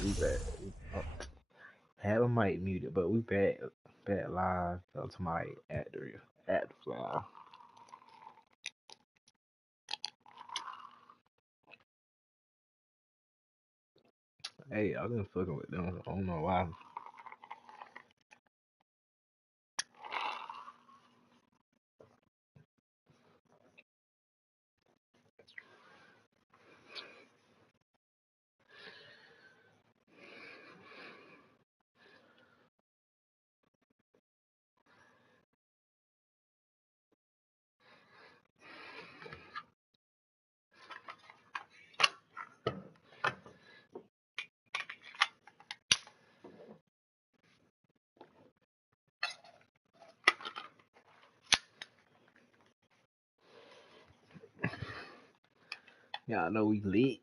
We back. Have a mic muted, but we back live. To my at the flower. Hey, I've been fucking with them. I don't know why. Y'all know we lit.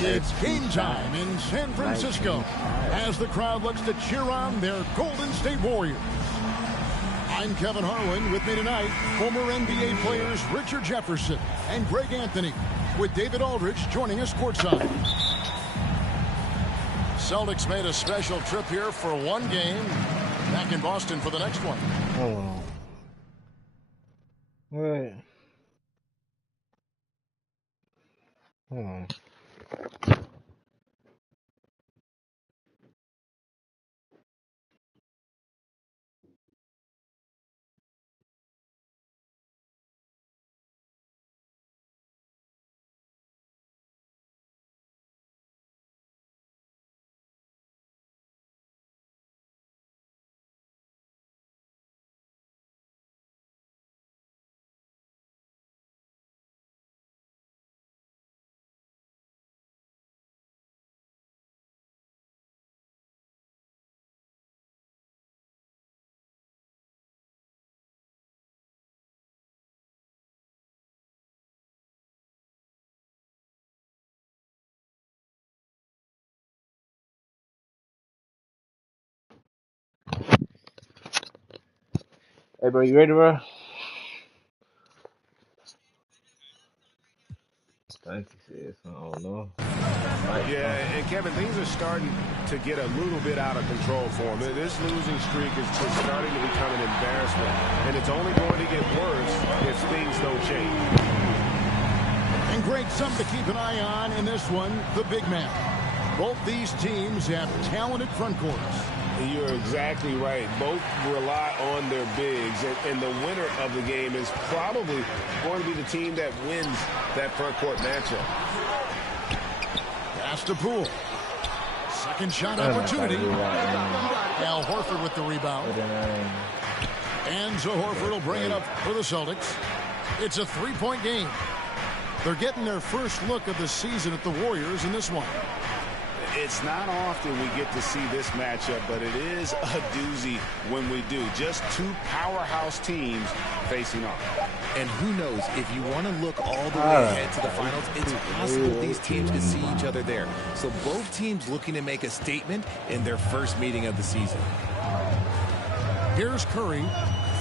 It's game time in San Francisco as the crowd looks to cheer on their Golden State Warriors. I'm Kevin Harlan. With me tonight, former NBA players Richard Jefferson and Greg Anthony, with David Aldridge joining us courtside. Celtics made a special trip here for one game, back in Boston for the next one. Hold on. What? Hold on. Hey, bro, you ready, bro? Thank you, sis. I don't know. Yeah, and Kevin, things are starting to get a little bit out of control for him. This losing streak is starting to become an embarrassment, and it's only going to get worse if things don't change. And Greg, something to keep an eye on in this one, the big man. Both these teams have talented front courts. You're exactly right. Both rely on their bigs, and the winner of the game is probably going to be the team that wins that front court matchup. Pass to Poole. Second shot opportunity. Al Horford with the rebound. And so Horford will bring it up for the Celtics. It's a three-point game. They're getting their first look of the season at the Warriors in this one. It's not often we get to see this matchup, but it is a doozy when we do. Just two powerhouse teams facing off. And who knows, if you want to look all the way ahead to the finals, it's possible these teams could see each other there. So both teams looking to make a statement in their first meeting of the season. Here's Curry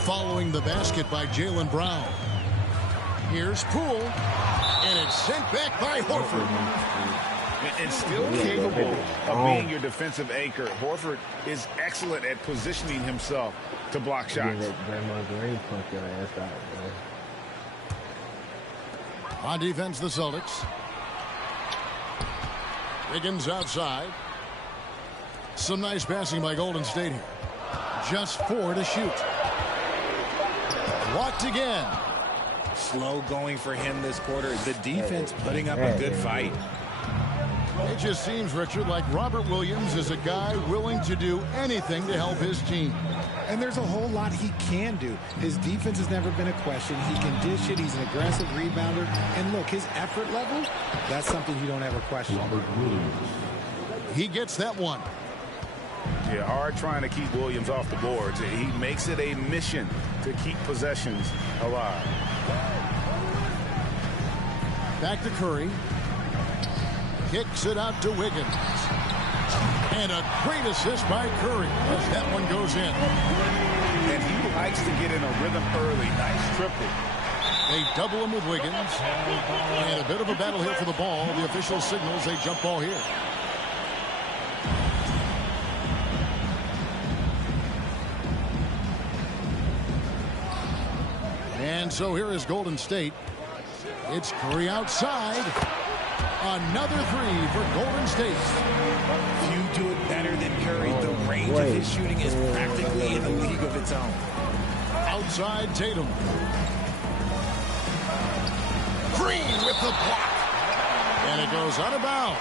following the basket by Jaylen Brown. Here's Poole, and it's sent back by Horford. And still capable of being your defensive anchor. Horford is excellent at positioning himself to block shots. On defense, the Celtics. Wiggins outside. Some nice passing by Golden State here. Just 4 to shoot. Blocked again. Slow going for him this quarter. The defense putting up a good fight. It just seems, Richard, like Robert Williams is a guy willing to do anything to help his team. And there's a whole lot he can do. His defense has never been a question. He can dish it. He's an aggressive rebounder. And look, his effort level, that's something you don't ever question. He gets that one. Yeah, hard trying to keep Williams off the boards. He makes it a mission to keep possessions alive. Back to Curry. Kicks it out to Wiggins. And a great assist by Curry as that one goes in. And he likes to get in a rhythm early. Nice triple. They double him with Wiggins. And a bit of a battle here for the ball. The official signals a jump ball here. And so here is Golden State. It's Curry outside. Another three for Golden State. Few do it better than Curry. The range of his shooting is practically in a league of its own. Outside Tatum. Green with the block. And it goes out of bounds.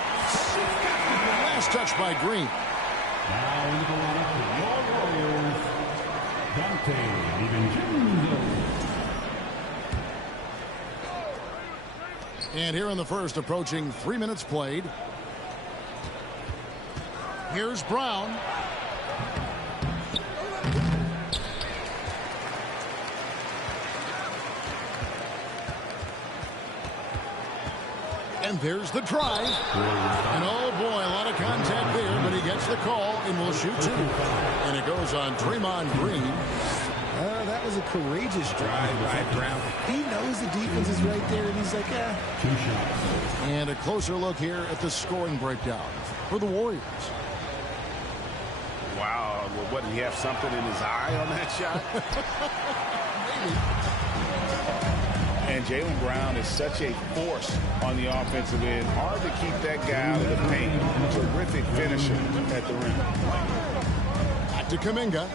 Last touch by Green. Now into the lineup for your Warriors, Dante DiVincenzo. And here in the first, approaching 3 minutes played. Here's Brown. And there's the drive. And oh boy, a lot of contact there, but he gets the call and will shoot two. And it goes on Draymond Green. That was a courageous drive by Brown. He knows the defense is right there, and he's like, And a closer look here at the scoring breakdown for the Warriors. Wow, well, what, did he have something in his eye on that shot? And Jaylen Brown is such a force on the offensive end. Hard to keep that guy out of the paint. Terrific finisher at the rim. Back to Kuminga.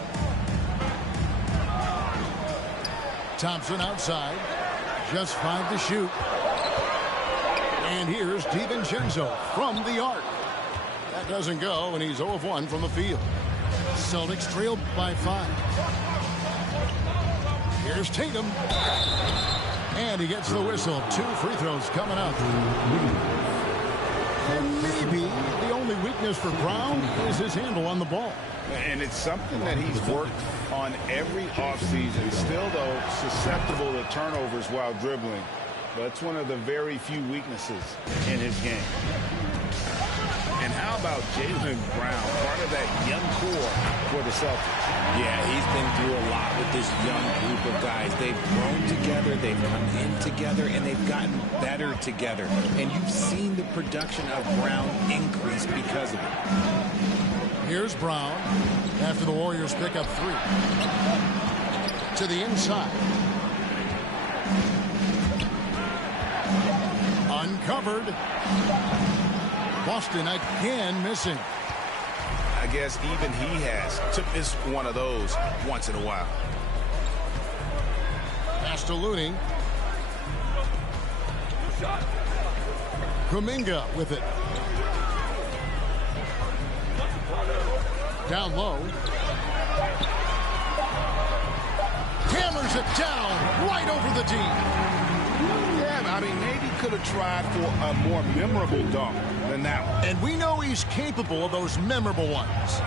Thompson outside. Just 5 to shoot. And here's DiVincenzo from the arc. That doesn't go, and he's 0 of 1 from the field. Celtics trailed by 5. Here's Tatum. And he gets the whistle. 2 free throws coming up. And maybe the only weakness for Brown is his handle on the ball. And it's something that he's worked on every offseason. Still, though, susceptible to turnovers while dribbling. But it's one of the very few weaknesses in his game. And how about Jaylen Brown, part of that young core for the Celtics? Yeah, he's been through a lot with this young group of guys. They've grown together, they've come in together, and they've gotten better together. And you've seen the production of Brown increase because of it. Here's Brown after the Warriors pick up 3. To the inside. Uncovered. Boston again missing. I guess even he has to miss one of those once in a while. Pass to Looney. Kuminga with it. Down low. Hammers it down right over the D. Yeah, I mean, maybe could have tried for a more memorable dunk than that one. And we know he's capable of those memorable ones.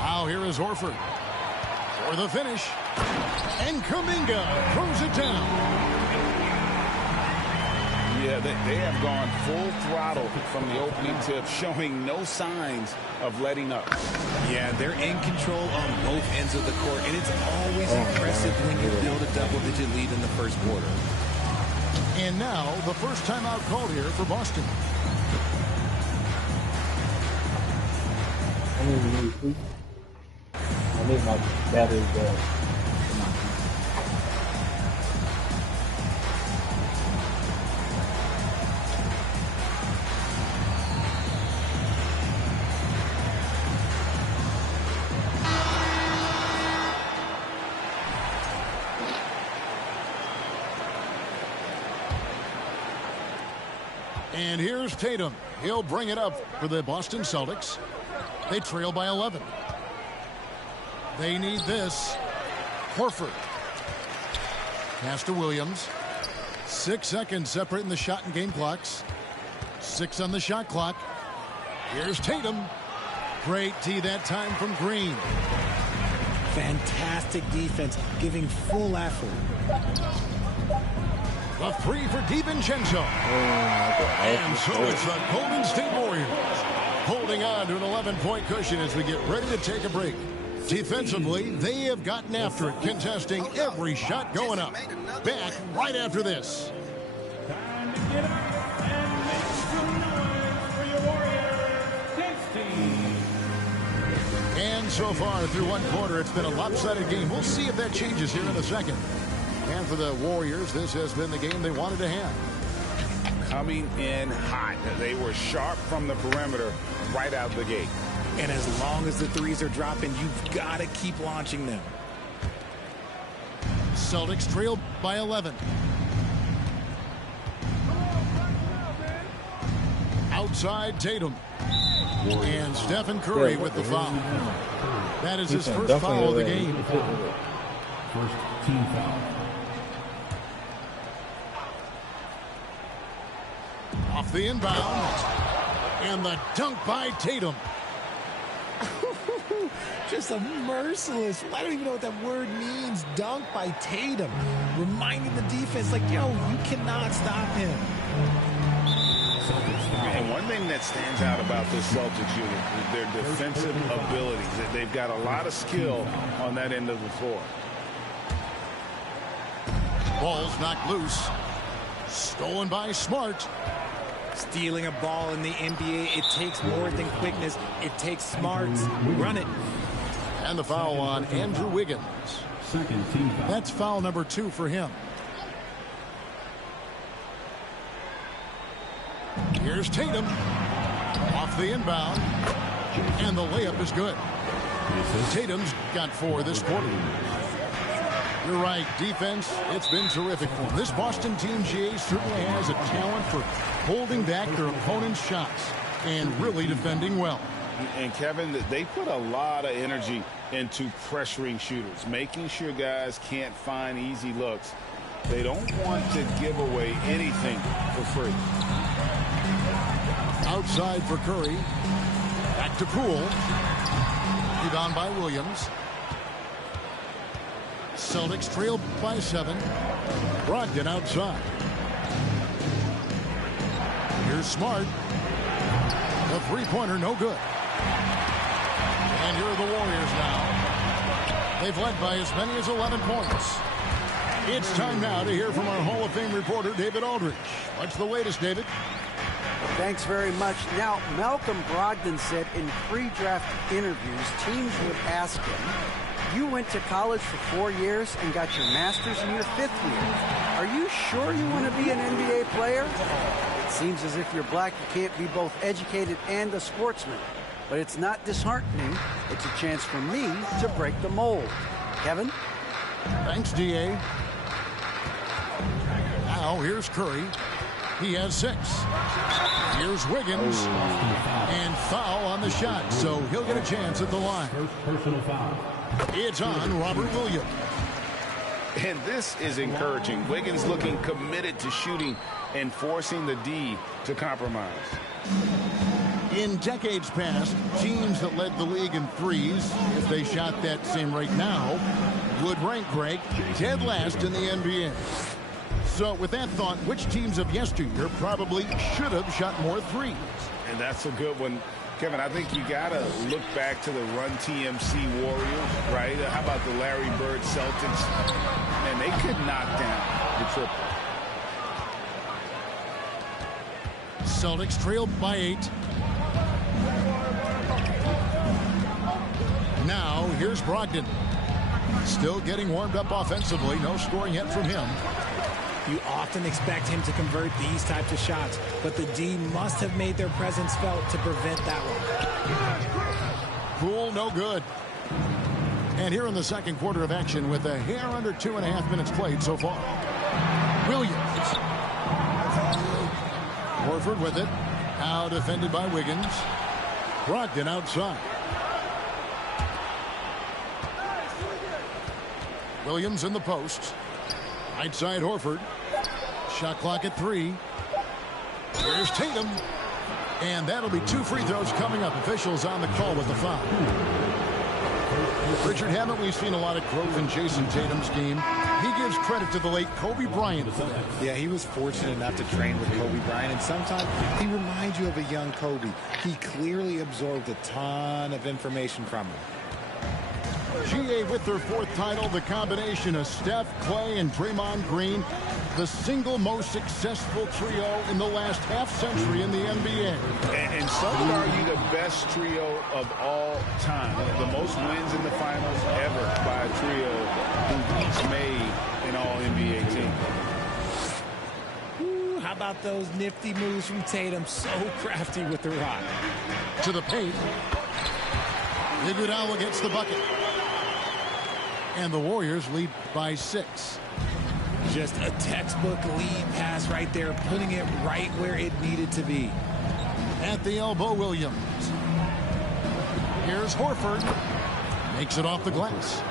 Now here is Horford for the finish. And Kuminga throws it down. Yeah, they have gone full throttle from the opening tip, showing no signs of letting up. Yeah, they're in control on both ends of the court, and it's always impressive when you build a double-digit lead in the first quarter. And now the first timeout called here for Boston. I need my battery go. And here's Tatum. He'll bring it up for the Boston Celtics. They trail by 11. They need this. Horford. Pass to Williams. 6 seconds separating the shot and game clocks. 6 on the shot clock. Here's Tatum. Great D that time from Green. fantastic defense, giving full effort. The three for DiVincenzo. And so it's the Golden State Warriors holding on to an 11-point cushion as we get ready to take a break. Defensively, they have gotten after it, contesting every shot going up. Back right after this. and make some noise for your Warriors dance team. And so far through one quarter, it's been a lopsided game. We'll see if that changes here in a second. And for the Warriors, this has been the game they wanted to have. Coming in hot. They were sharp from the perimeter right out the gate. And as long as the threes are dropping, you've got to keep launching them. Celtics trailed by 11. Outside Tatum. And Stephen Curry with the foul. That is his first foul of the game. First team foul. Off the inbound. And the dunk by Tatum. Just a merciless, I don't even know what that word means, dunk by Tatum. Reminding the defense, like, yo, you cannot stop him. And one thing that stands out about this Celtics unit is their defensive abilities. They've got a lot of skill on that end of the floor. Ball's knocked loose. Stolen by Smart. Stealing a ball in the NBA, it takes more than quickness. It takes smarts. Run it. And the foul on Andrew Wiggins. Second team foul. That's foul number 2 for him. Here's Tatum. Off the inbound. And the layup is good. Tatum's got 4 this quarter. You're right. Defense, it's been terrific for them. This Boston team, GA, certainly has a talent for holding back their opponent's shots and really defending well. And, Kevin, they put a lot of energy into pressuring shooters, making sure guys can't find easy looks. They don't want to give away anything for free. Outside for Curry. Back to Poole. Rebound by Williams. Celtics trailed by 7. Brogdon outside. Here's Smart. The three-pointer no good. And here are the Warriors now. They've led by as many as 11 points. It's time now to hear from our Hall of Fame reporter, David Aldridge. What's the latest, David? Thanks very much. Now, Malcolm Brogdon said in pre-draft interviews, teams would ask him, you went to college for 4 years and got your master's in your 5th year. Are you sure you want to be an NBA player? It seems as if you're black, you can't be both educated and a sportsman. But it's not disheartening. It's a chance for me to break the mold. Kevin? Thanks, DA. Now, here's Curry. He has 6. Here's Wiggins. And foul on the shot, so he'll get a chance at the line. First personal foul. It's on Robert Williams. And this is encouraging. Wiggins looking committed to shooting and forcing the D to compromise. In decades past, teams that led the league in threes, if they shot that same rate now, would rank Greg dead last in the NBA. So with that thought, which teams of yesteryear probably should have shot more threes? And that's a good one. Kevin, I think you got to look back to the Run TMC Warriors, right? How about the Larry Bird Celtics? And they could knock down the triple. Celtics trailed by 8. Now, here's Brogdon. Still getting warmed up offensively. No scoring yet from him. You often expect him to convert these types of shots, but the D must have made their presence felt to prevent that one. Poole, no good. And here in the second quarter of action with a hair under 2.5 minutes played so far. Williams. Horford with it. Now defended by Wiggins. Brogdon outside. Williams in the post. Right side Horford. Shot clock at 3. Here's Tatum. And that'll be 2 free throws coming up. Officials on the call with the foul. Richard, haven't we seen a lot of growth in Jason Tatum's game? He gives credit to the late Kobe Bryant for that. Yeah, he was fortunate enough to train with Kobe Bryant, and sometimes he reminds you of a young Kobe. He clearly absorbed a ton of information from him. GA with their 4th title, the combination of Steph, Clay, and Draymond Green the single most successful trio in the last half-century in the NBA. And some would argue the best trio of all time. The most wins in the finals ever by a trio who each made an all-NBA team. Ooh, how about those nifty moves from Tatum? So crafty with the rock. To the paint. Iguodala gets the bucket. And the Warriors lead by 6. Just a textbook lead pass right there, putting it right where it needed to be. At the elbow, Williams. Here's Horford. Makes it off the glass.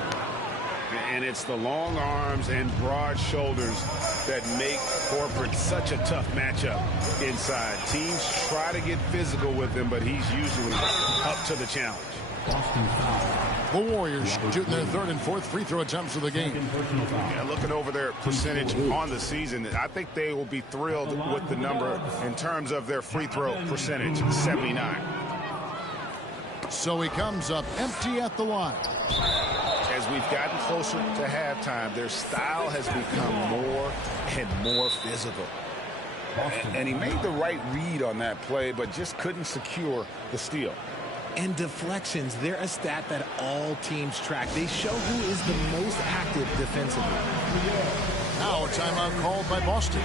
And it's the long arms and broad shoulders that make Horford such a tough matchup inside. Teams try to get physical with him, but he's usually up to the challenge. The Warriors shooting their third and fourth free throw attempts of the game. Yeah, looking over their percentage on the season, I think they will be thrilled with the number in terms of their free throw percentage, 79. So he comes up empty at the line. As we've gotten closer to halftime, their style has become more and more physical. And he made the right read on that play, but just couldn't secure the steal. And deflections, they're a stat that all teams track. They show who is the most active defensively. Now a timeout called by Boston.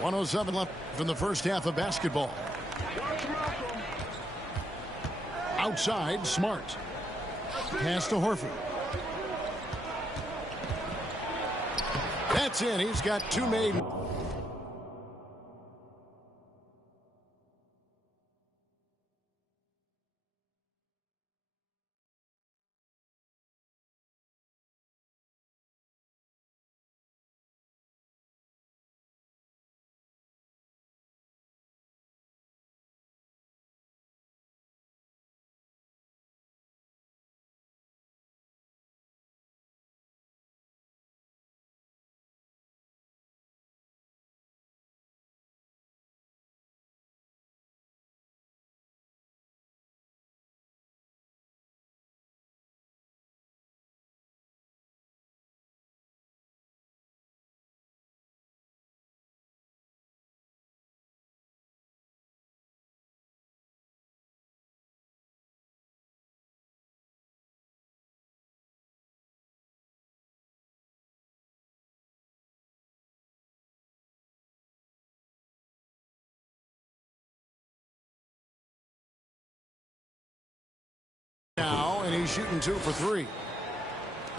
.107 left in the first half of basketball. Outside, Smart. Pass to Horford. That's in. He's got 2 made. Now, and he's shooting 2 for 3.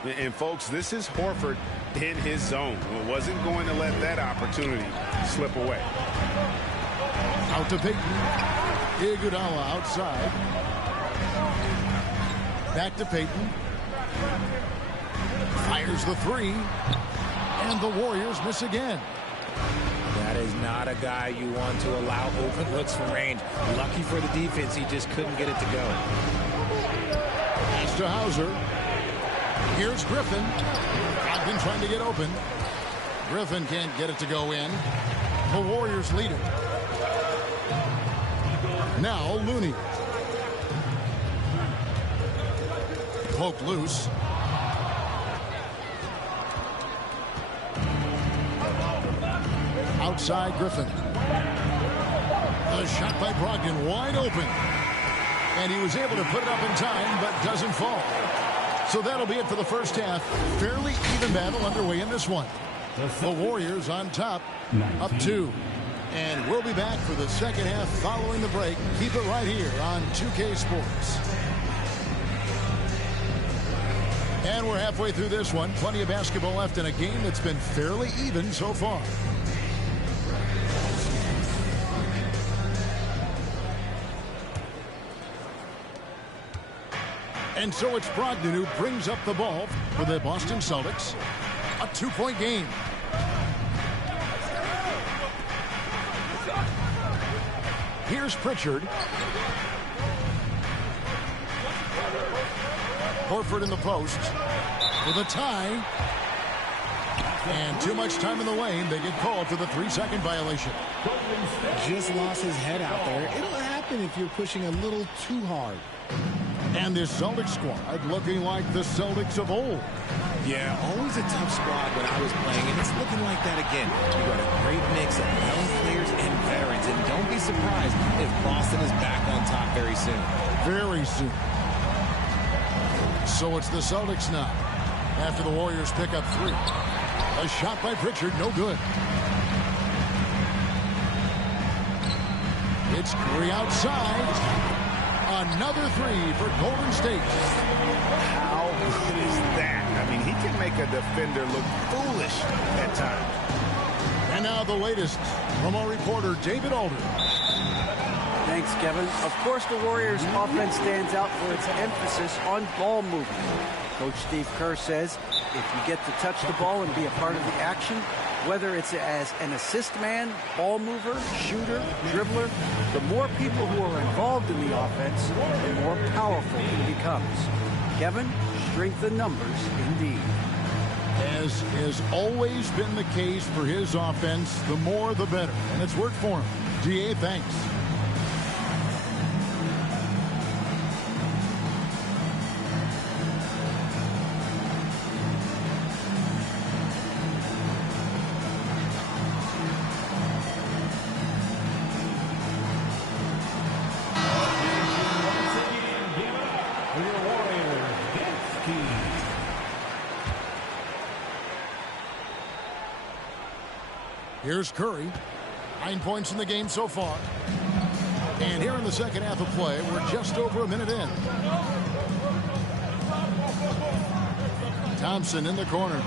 And folks, this is Horford in his zone. Wasn't going to let that opportunity slip away. Out to Payton. Iguodala outside. Back to Payton. Fires the 3. And the Warriors miss again. That is not a guy you want to allow open looks from range. Lucky for the defense, he just couldn't get it to go. Pass to Hauser. Here's Griffin. Brogdon trying to get open. Griffin can't get it to go in. The Warriors lead it. Now Looney. Poked loose. outside Griffin. The shot by Brogdon wide open. And he was able to put it up in time, but doesn't fall. So that'll be it for the first half. Fairly even battle underway in this one. The Warriors on top, up 2. And we'll be back for the second half following the break. Keep it right here on 2K Sports. And we're halfway through this one. Plenty of basketball left in a game that's been fairly even so far. And so it's Brogdon who brings up the ball for the Boston Celtics. A 2-point game. Here's Pritchard. Horford in the post for the tie. And too much time in the lane. They get called for the 3-second violation. Just lost his head out there. It'll happen if you're pushing a little too hard. And this Celtics squad looking like the Celtics of old. Yeah, always a tough squad when I was playing, and it's looking like that again. You've got a great mix of young players and veterans, and don't be surprised if Boston is back on top very soon. Very soon. So it's the Celtics now, after the Warriors pick up 3. A shot by Pritchard, no good. It's Curry outside. Another 3 for Golden State. How good is that? I mean, he can make a defender look foolish at times. And now the latest from our reporter, David Alder. Thanks, Kevin. Of course, the Warriors' offense stands out for its emphasis on ball movement. Coach Steve Kerr says if you get to touch the ball and be a part of the action, whether it's as an assist man, ball mover, shooter, dribbler, the more people who are involved in the offense, the more powerful it becomes. Kevin, strength in numbers indeed. As has always been the case for his offense, the more the better. And it's worked for him. DA, thanks. Here's Curry. 9 points in the game so far. And here in the second half of play, we're just over a minute in. Thompson in the corner.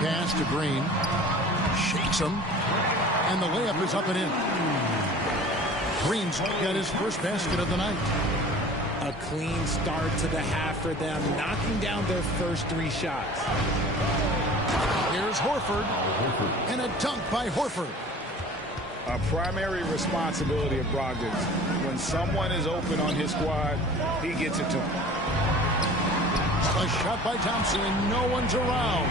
Pass to Green. Shakes him. And the layup is up and in. Green's got his first basket of the night. A clean start to the half for them, knocking down their first 3 shots. Here's Horford. And a dunk by Horford. A primary responsibility of Brogdon. When someone is open on his squad, he gets it to him. A shot by Thompson, and no one's around.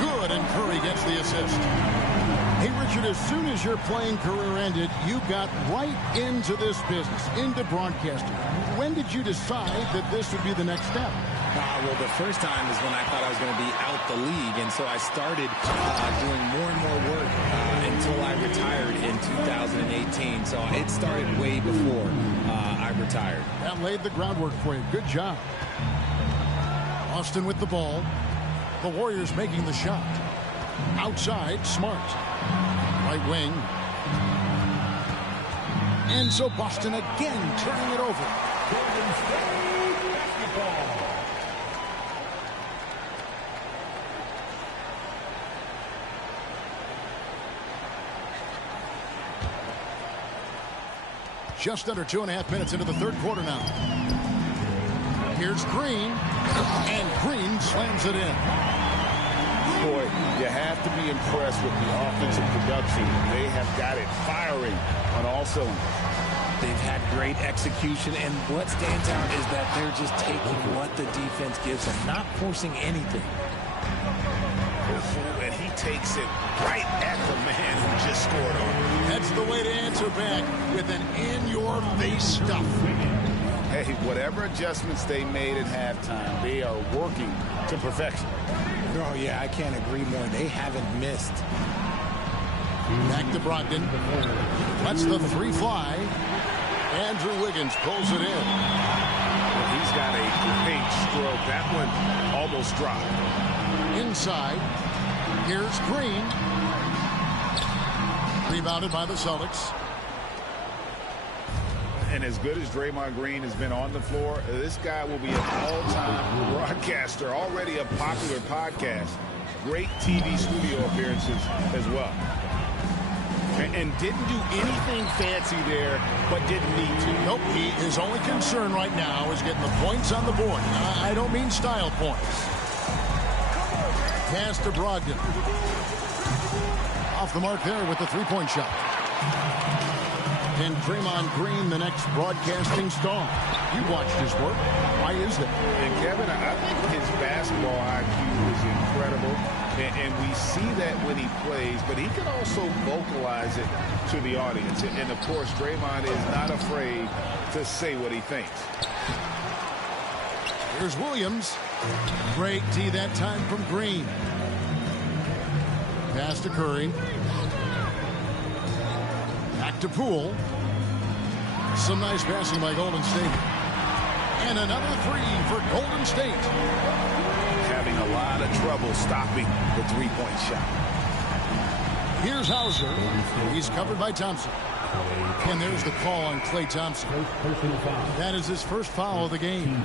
Good, and Curry gets the assist. Hey, Richard, as soon as your playing career ended, you got right into this business, into broadcasting. When did you decide that this would be the next step? Well, the first time is when I thought I was going to be out the league, and so I started doing more and more work until I retired in 2018. So it started way before I retired. That laid the groundwork for you. Good job. Austin with the ball. The Warriors making the shot. Outside, Smart. Right wing. And so Boston again turning it over. Just under 2.5 minutes into the third quarter now. Here's Green, and Green slams it in. Boy, you have to be impressed with the offensive production. They have got it firing on all cylinders. They've had great execution, and what stands out is that they're just taking what the defense gives them, not forcing anything. And he takes it right at the man who just scored on him. That's the way to answer back with an in-your-face stuff. Hey, whatever adjustments they made at halftime, they are working to perfection. Oh, yeah, I can't agree more. They haven't missed. Back to Brogdon. Lets the three fly. Andrew Wiggins pulls it in. He's got a great stroke. That one almost dropped. Inside. Here's Green. Rebounded by the Celtics. And as good as Draymond Green has been on the floor, this guy will be an all-time broadcaster, already a popular podcast. Great TV studio appearances as well. And didn't do anything fancy there, but didn't need to. Nope, his only concern right now is getting the points on the board. I don't mean style points. Pass to Brogdon. Off the mark there with the three-point shot. And Draymond Green, the next broadcasting star. You watched his work. Why is that? And Kevin, I think his basketball IQ is incredible. And we see that when he plays, but he can also vocalize it to the audience. And of course, Draymond is not afraid to say what he thinks. Here's Williams. Great D that time from Green. Pass to Curry. Back to Poole. Some nice passing by Golden State. And another three for Golden State. Having a lot of trouble stopping the three-point shot. Here's Hauser. He's covered by Thompson. And there's the call on Klay Thompson. That is his first foul of the game.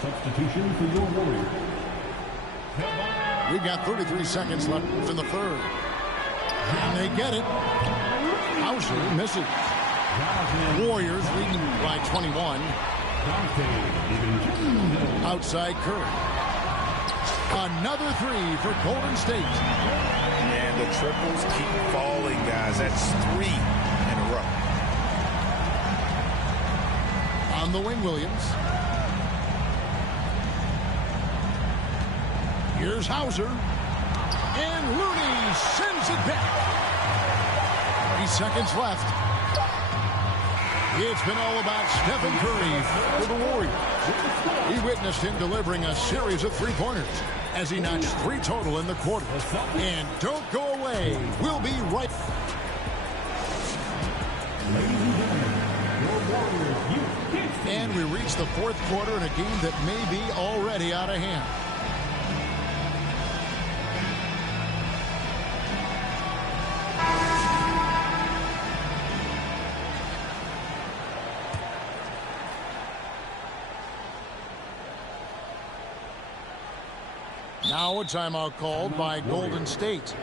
Substitution for your Warriors. We've got 33 seconds left in the third. And they get it. Hauser misses. Warriors leading by 21. Outside Curry. Another three for Golden State. And the triples keep falling, guys. That's 3 in a row. On the wing, Williams. Here's Hauser. And Looney sends it back. 3 seconds left. It's been all about Stephen Curry for the Warriors. We witnessed him delivering a series of three-pointers as he notched 3 total in the quarter. And don't go away. We'll be right. And we reach the fourth quarter in a game that may be already out of hand. Now a timeout called by Golden State.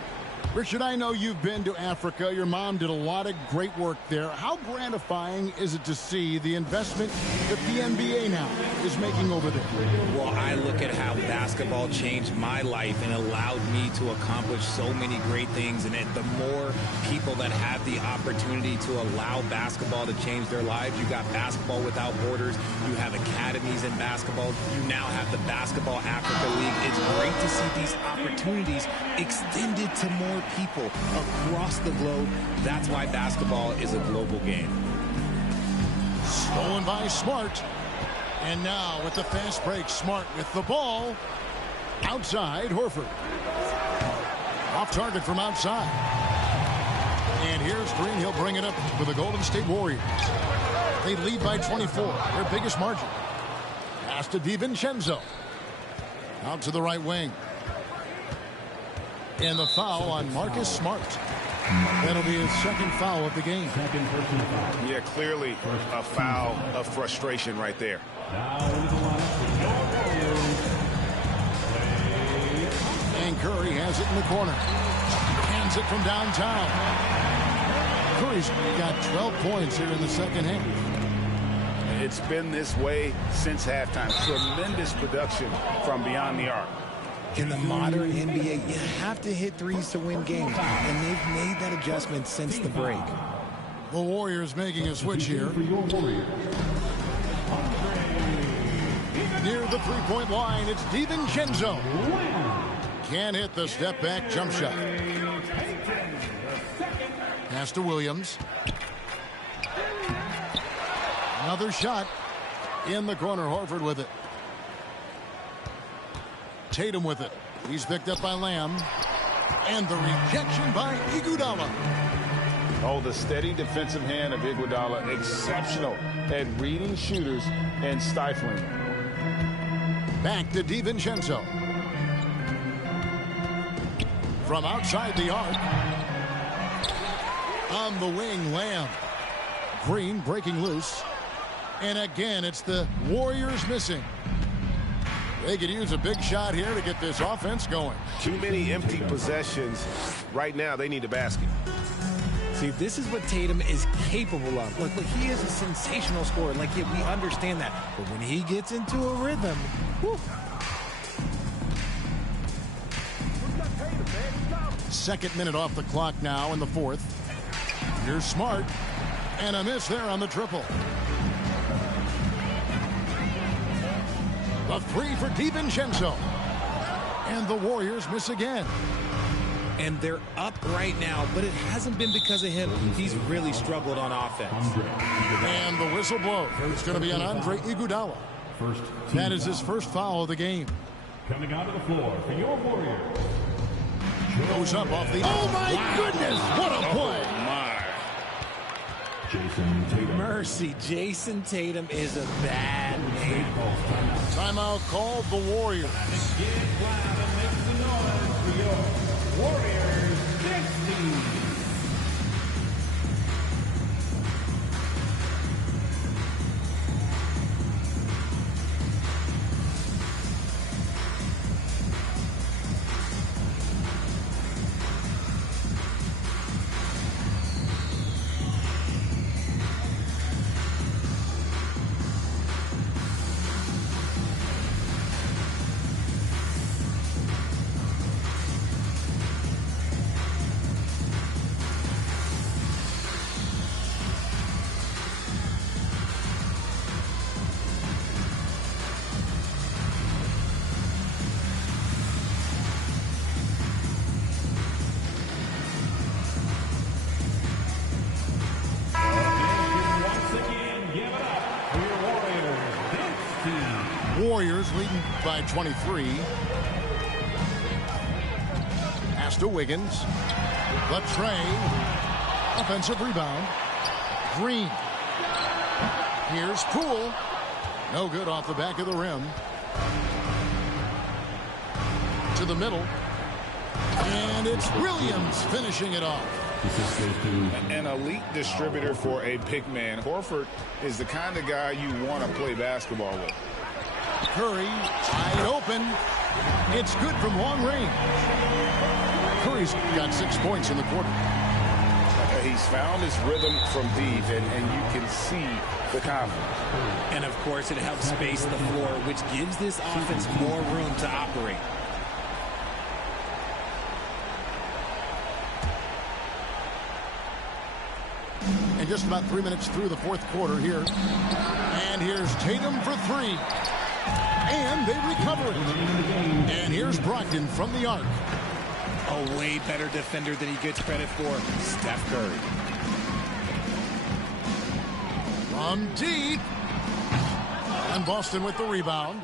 Richard, I know you've been to Africa. Your mom did a lot of great work there. How gratifying is it to see the investment that the NBA now is making over there? Well, I look at how basketball changed my life and allowed me to accomplish so many great things. And the more people that have the opportunity to allow basketball to change their lives, you got Basketball Without Borders, you have academies in basketball, you now have the Basketball Africa League. It's great to see these opportunities extended to more people across the globe. That's why basketball is a global game. Stolen by Smart. And now with the fast break, Smart with the ball. Outside, Horford. Off target from outside. And here's Green. He'll bring it up for the Golden State Warriors. They lead by 24, their biggest margin. Pass to DiVincenzo. Out to the right wing. And the foul on Marcus Smart. That'll be his second foul of the game. Yeah, clearly a foul of frustration right there. And Curry has it in the corner. Hands it from downtown. Curry's got 12 points here in the second half. It's been this way since halftime. Tremendous production from beyond the arc. In the modern NBA, you have to hit threes to win games, and they've made that adjustment since the break. The Warriors making a switch here. Near the three-point line, it's DiVincenzo. Can't hit the step-back jump shot. Pass to Williams. Another shot in the corner. Horford with it. Tatum with it. He's picked up by Lamb. And the rejection by Iguodala. Oh, the steady defensive hand of Iguodala, exceptional at reading shooters and stifling them. Back to DiVincenzo. From outside the arc. On the wing, Lamb. Green breaking loose. And again, it's the Warriors missing. They could use a big shot here to get this offense going. Too many empty possessions. Right now, they need a basket. See, this is what Tatum is capable of. Look, he is a sensational scorer. Like, we understand that. But when he gets into a rhythm, whew. Second minute off the clock now in the fourth. Here's Smart. And a miss there on the triple. A three for DiVincenzo. And the Warriors miss again. And they're up right now, but it hasn't been because of him. He's really struggled on offense. And the whistle blows. It's going to be on Andre Iguodala. That is his first foul of the game. Coming onto the floor for your Warriors. Goes up off the... Oh, my goodness! What a play! Jason Tatum. Mercy, Jason Tatum is a bad name. Timeout called the Warriors. Get loud and make some noise for your Warriors dance team. Warriors leading by 23. Pass to Wiggins. The tray. Offensive rebound. Green. Here's Poole. No good off the back of the rim. To the middle. And it's Williams finishing it off. An elite distributor for a big man. Horford is the kind of guy you want to play basketball with. Curry, wide open. It's good from long range. Curry's got 6 points in the quarter. He's found his rhythm from deep, and you can see the confidence. And, of course, it helps space the floor, which gives this offense more room to operate. And just about 3 minutes through the fourth quarter here. And here's Tatum for three. And they recover it. And here's Brogdon from the arc. A way better defender than he gets credit for, Steph Curry. From deep. And Boston with the rebound.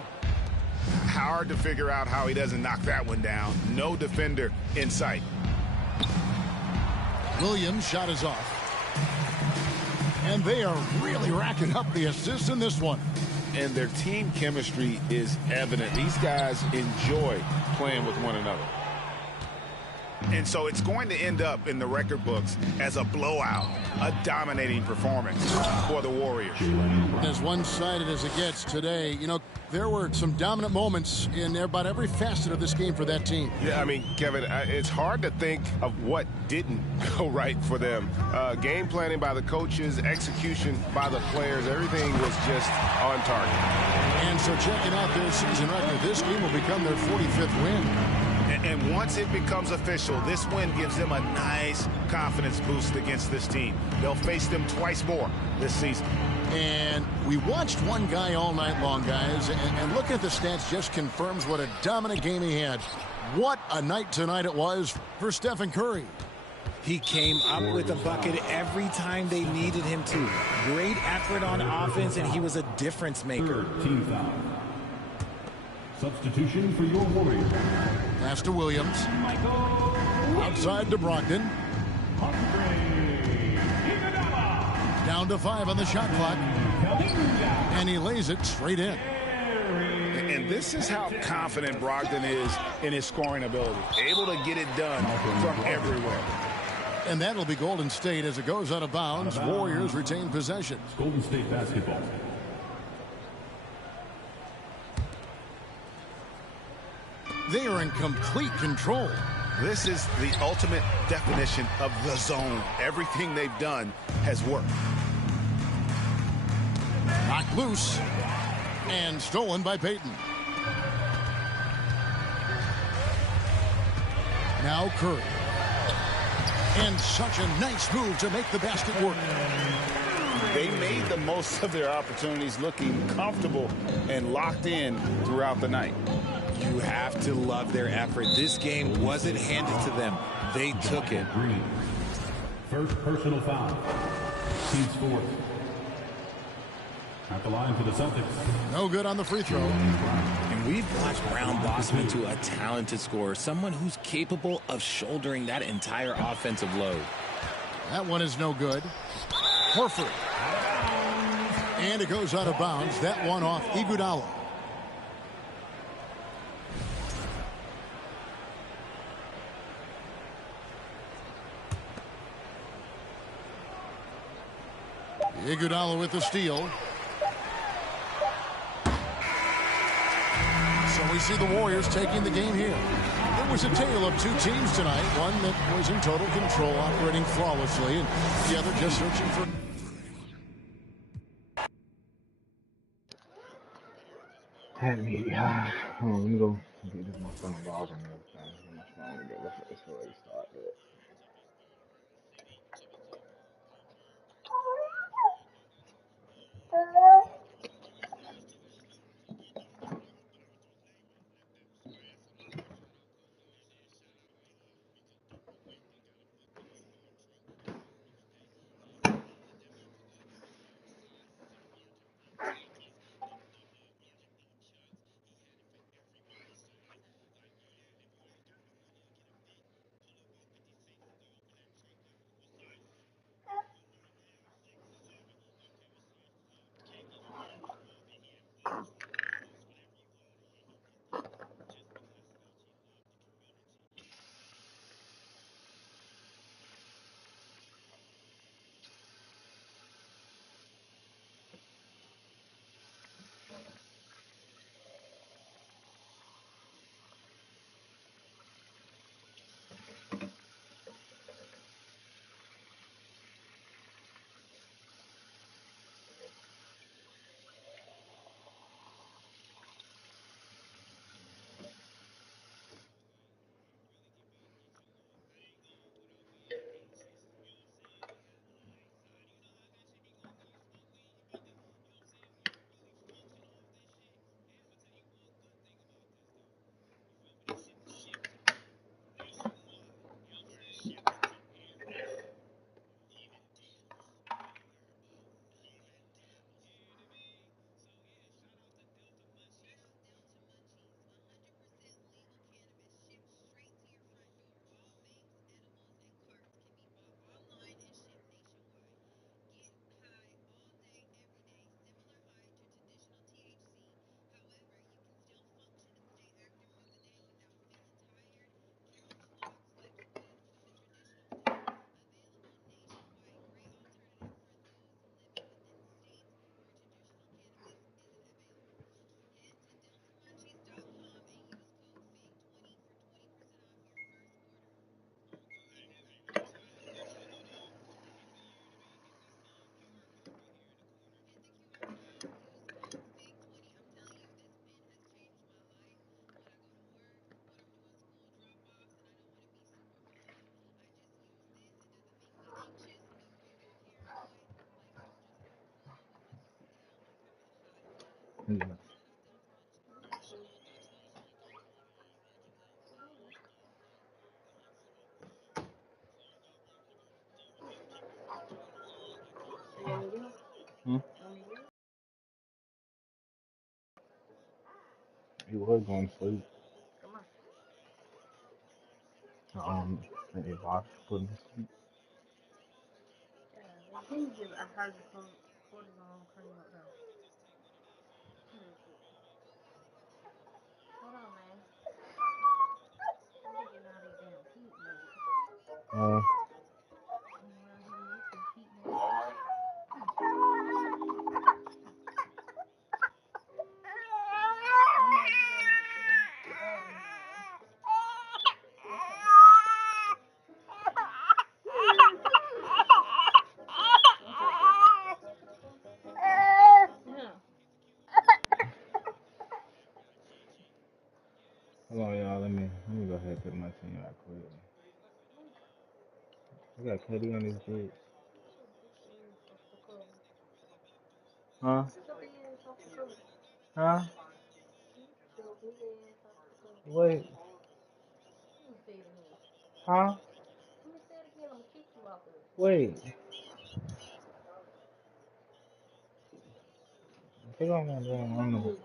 Hard to figure out how he doesn't knock that one down. No defender in sight. Williams' shot is off. And they are really racking up the assists in this one. And their team chemistry is evident. These guys enjoy playing with one another. And so it's going to end up in the record books as a blowout, a dominating performance for the Warriors. As one-sided as it gets today, you know, there were some dominant moments in about every facet of this game for that team. Yeah, I mean, Kevin, it's hard to think of what didn't go right for them. Game planning by the coaches, execution by the players, everything was just on target. And so checking out their season record, this game will become their 45th win. And once it becomes official, this win gives them a nice confidence boost against this team. They'll face them twice more this season. And we watched one guy all night long, guys, and looking at the stats just confirms what a dominant game he had. What a night tonight it was for Stephen Curry. He came up with a bucket every time they needed him to. Great effort on offense, and he was a difference maker. Team foul. Substitution for your Warriors. Pass to Williams. Michael side to Brogdon. Down to 5 on the shot clock. And he lays it straight in. And this is how confident Brogdon is in his scoring ability. Able to get it done from everywhere. And that'll be Golden State as it goes out of bounds. Warriors retain possession. Golden State basketball. They are in complete control. This is the ultimate definition of the zone. Everything they've done has worked. Knocked loose and stolen by Payton. Now Curry. And such a nice move to make the basket work. They made the most of their opportunities, looking comfortable and locked in throughout the night. You have to love their effort. This game wasn't handed to them. They took it. Green. First personal foul. Team fourth. At the line for the Celtics. No good on the free throw. And we've watched Brown blossom into a talented scorer, someone who's capable of shouldering that entire offensive load. That one is no good. Horford. And it goes out of bounds. That one off Iguodala. Iguodala with the steal. So we see the Warriors taking the game here. It was a tale of two teams tonight. One that was in total control, operating flawlessly, and the other just searching for... Had me. Hold on, let me go get this my phone log and everything. My phone to go look at this before we start it. He was going to sleep. Maybe wash, put him to sleep. Hold on, y'all. Let me go ahead and put my team out quick. We got Cuddy on this bitch. Huh? Huh? Wait. Huh? Wait. Pick on my damn.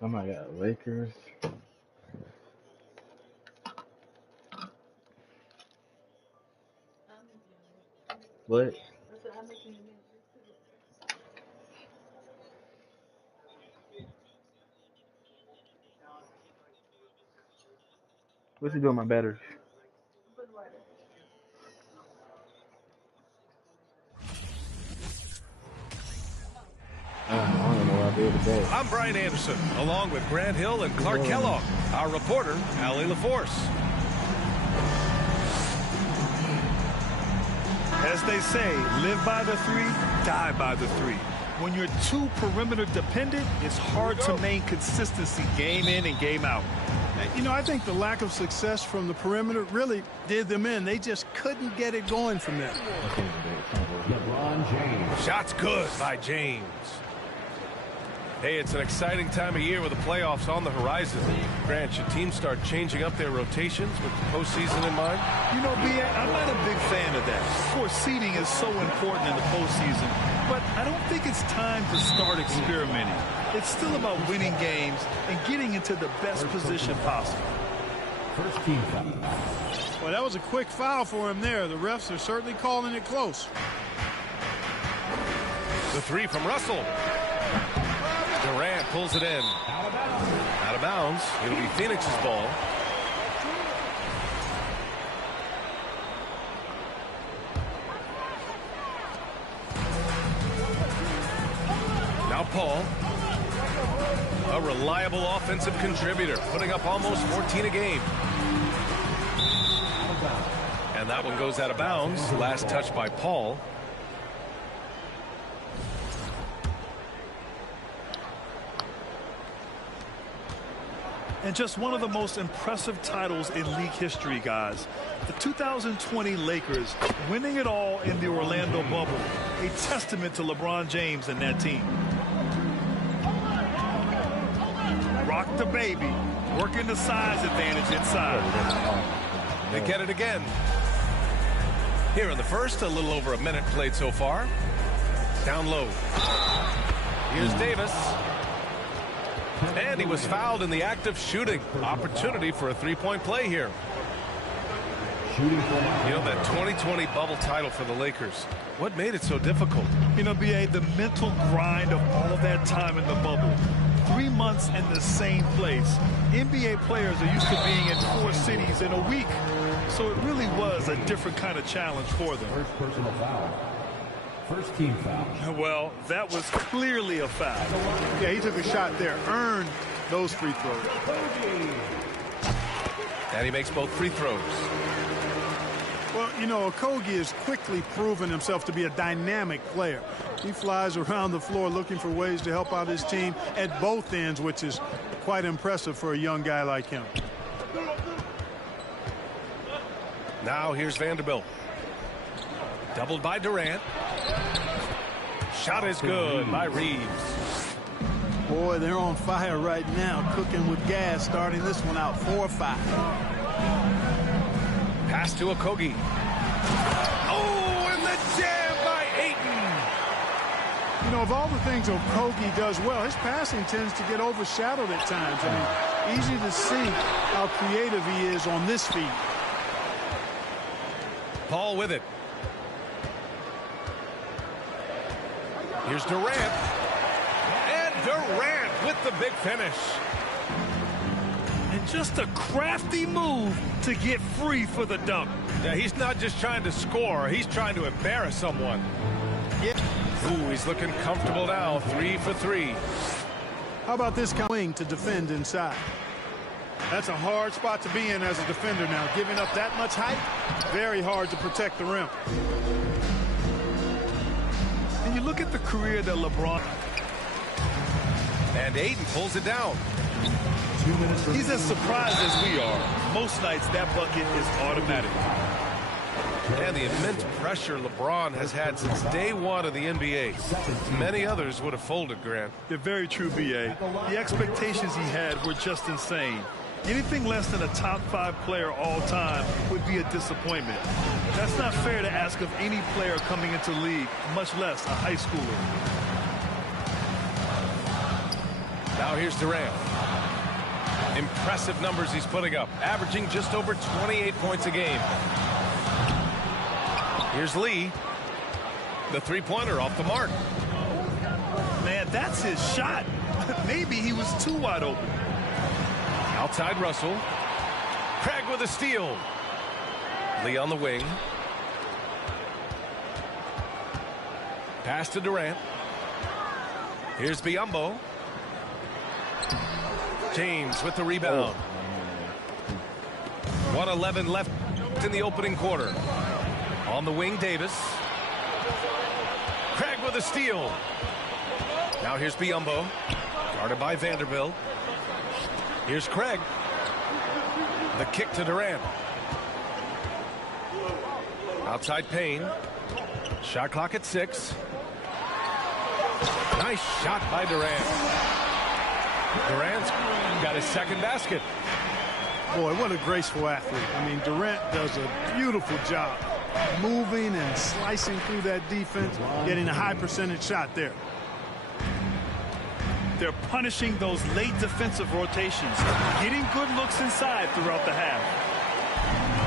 Somebody got Lakers. What? What you doing, my battery? I don't know what I did today. I'm Brian Anderson, along with Grant Hill and Clark Kellogg. Our reporter, Allie LaForce. As they say, live by the three, die by the three. When you're too perimeter dependent, it's hard to maintain consistency game in and game out. You know, I think the lack of success from the perimeter really did them in. They just couldn't get it going from there. LeBron James. Shots good by James. Hey, it's an exciting time of year with the playoffs on the horizon. Grant, should teams start changing up their rotations with the postseason in mind? You know, B.A., I'm not a big fan of that. Of course, seeding is so important in the postseason, but I don't think it's time to start experimenting. It's still about winning games and getting into the best position possible. First team foul. Well, that was a quick foul for him there. The refs are certainly calling it close. The three from Russell. Durant pulls it in. Out of bounds. It'll be Phoenix's ball. Now Paul. A reliable offensive contributor, putting up almost 14 a game. And that one goes out of bounds. Last touch by Paul. And just one of the most impressive titles in league history, guys. The 2020 Lakers winning it all in the Orlando bubble. A testament to LeBron James and that team. Rock the baby, working the size advantage inside. They get it again. Here in the first, a little over a minute played so far. Down low. Here's Davis. And he was fouled in the act of shooting. Opportunity for a three-point play here. You know, that 2020 bubble title for the Lakers. What made it so difficult? You know, B.A., the mental grind of all that time in the bubble. 3 months in the same place. NBA players are used to being in 4 cities in a week. So it really was a different kind of challenge for them. First personal foul. First team foul. Well, that was clearly a foul. Yeah, he took a shot there. Earned those free throws. And he makes both free throws. Well, you know, Okogie has quickly proven himself to be a dynamic player. He flies around the floor looking for ways to help out his team at both ends, which is quite impressive for a young guy like him. Now here's Vanderbilt. Doubled by Durant. Shot is good by Reeves. Boy, they're on fire right now, cooking with gas, starting this one out 4-5. Pass to Okogie. Oh, and the jam by Ayton. You know, of all the things Okogie does well, his passing tends to get overshadowed at times. I mean, easy to see how creative he is on this feed. Paul with it. Here's Durant. And Durant with the big finish. And just a crafty move to get free for the dunk. Yeah, he's not just trying to score. He's trying to embarrass someone. Yeah. Ooh, he's looking comfortable now. 3 for 3. How about this kind of wing to defend inside? That's a hard spot to be in as a defender now. Giving up that much height, very hard to protect the rim. And you look at the career that LeBron... And Ayton pulls it down. He's as surprised as we are. Most nights that bucket is automatic. And the immense pressure LeBron has had since day one of the NBA. Many others would have folded, Grant. They're very true, B.A. The expectations he had were just insane. Anything less than a top 5 player all time would be a disappointment. That's not fair to ask of any player coming into the league, much less a high schooler. Now here's Durant. Impressive numbers he's putting up, averaging just over 28 points a game. Here's Lee. The three-pointer off the mark. Man, that's his shot. Maybe he was too wide open. Outside Russell. Craig with a steal. Lee on the wing. Pass to Durant. Here's Biyombo. James with the rebound. 1:11 left in the opening quarter. On the wing, Davis. Craig with a steal. Now here's Biyombo. Guarded by Vanderbilt. Here's Craig. The kick to Durant. Outside Payne. Shot clock at 6. Nice shot by Durant. Durant's got his second basket. Boy, what a graceful athlete. I mean, Durant does a beautiful job moving and slicing through that defense, getting a high percentage shot there. They're punishing those late defensive rotations, getting good looks inside throughout the half.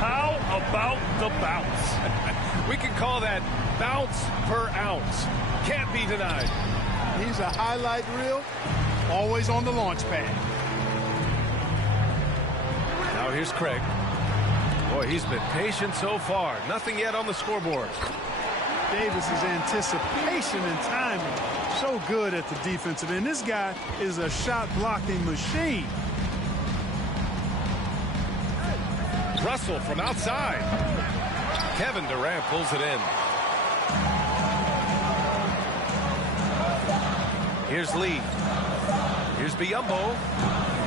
How about the bounce? We can call that bounce per ounce. Can't be denied. He's a highlight reel, always on the launch pad. Now here's Craig. Boy, he's been patient so far. Nothing yet on the scoreboard. Davis's anticipation and timing, so good at the defensive end. This guy is a shot blocking machine. Russell from outside. Kevin Durant pulls it in. Here's Lee. Here's Biyombo.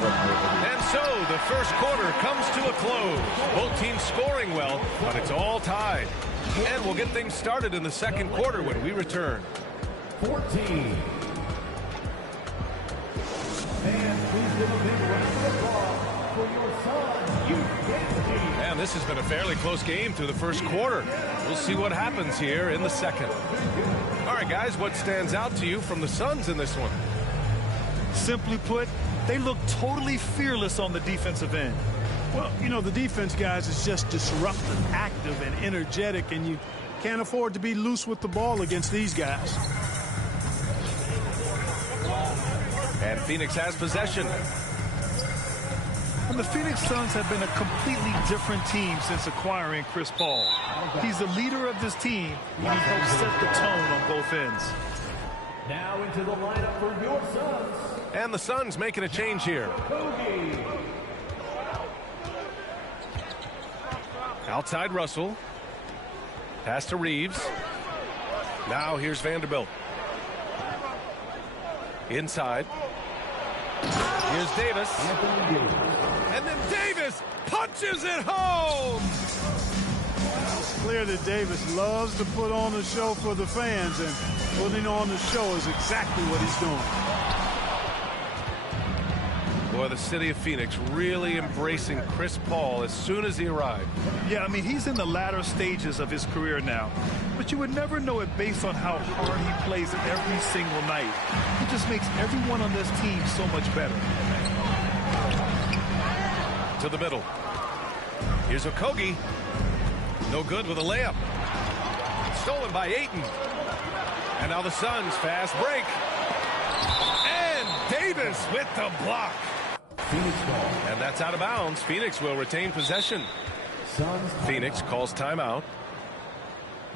And so the first quarter comes to a close. Both teams scoring well, but it's all tied. And we'll get things started in the second quarter when we return. 14. And please give a big round of applause for your son, UKC. And this has been a fairly close game through the first quarter. We'll see what happens here in the second. All right, guys, what stands out to you from the Suns in this one? Simply put, they look totally fearless on the defensive end. Well, you know, the defense, guys, is just disruptive, active, and energetic, and you can't afford to be loose with the ball against these guys. And Phoenix has possession. And the Phoenix Suns have been a completely different team since acquiring Chris Paul. He's the leader of this team, and he helps set the tone on both ends. Now into the lineup for your Suns. And the Suns making a change here. Outside Russell. Pass to Reeves. Now here's Vanderbilt. Inside. Here's Davis. And then Davis punches it home. It's clear that Davis loves to put on a show for the fans, and putting on the show is exactly what he's doing. Boy, the city of Phoenix really embracing Chris Paul as soon as he arrived. Yeah, I mean, he's in the latter stages of his career now. But you would never know it based on how hard he plays every single night. He just makes everyone on this team so much better. To the middle. Here's Okogie. No good with a layup. Stolen by Ayton. And now the Suns fast break. And Davis with the block. Phoenix ball. And that's out of bounds. Phoenix will retain possession. Phoenix calls timeout.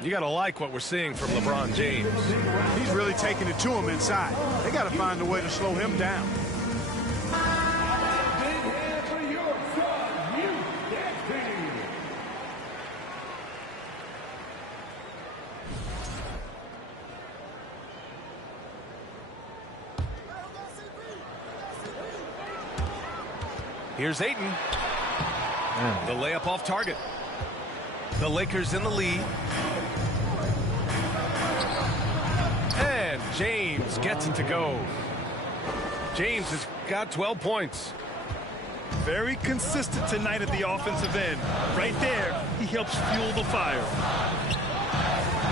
You got to like what we're seeing from LeBron James. He's really taking it to him inside. They got to find a way to slow him down. Here's Ayton. The layup off target. The Lakers in the lead. And James gets it to go. James has got 12 points. Very consistent tonight at the offensive end. Right there, he helps fuel the fire.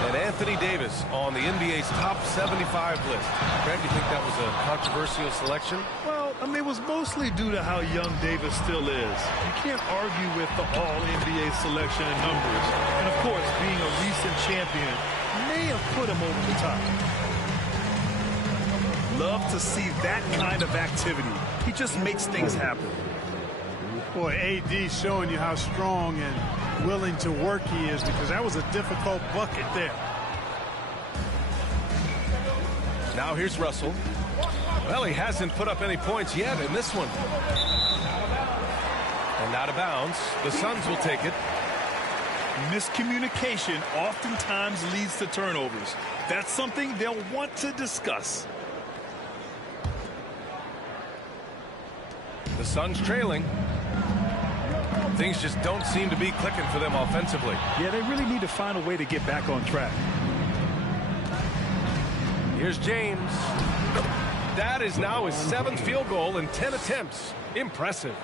And Anthony Davis on the NBA's top 75 list. Greg, you think that was a controversial selection? Well, I mean, it was mostly due to how young Davis still is. You can't argue with the all-NBA selection and numbers. And, of course, being a recent champion may have put him over the top. Love to see that kind of activity. He just makes things happen. Boy, AD showing you how strong and willing to work he is, because that was a difficult bucket there. Now here's Russell. Well, he hasn't put up any points yet in this one. And out of bounds. The Suns will take it. Miscommunication oftentimes leads to turnovers. That's something they'll want to discuss. The Suns trailing. Things just don't seem to be clicking for them offensively. Yeah, they really need to find a way to get back on track. Here's James. That is now his 7th field goal in 10 attempts. Impressive.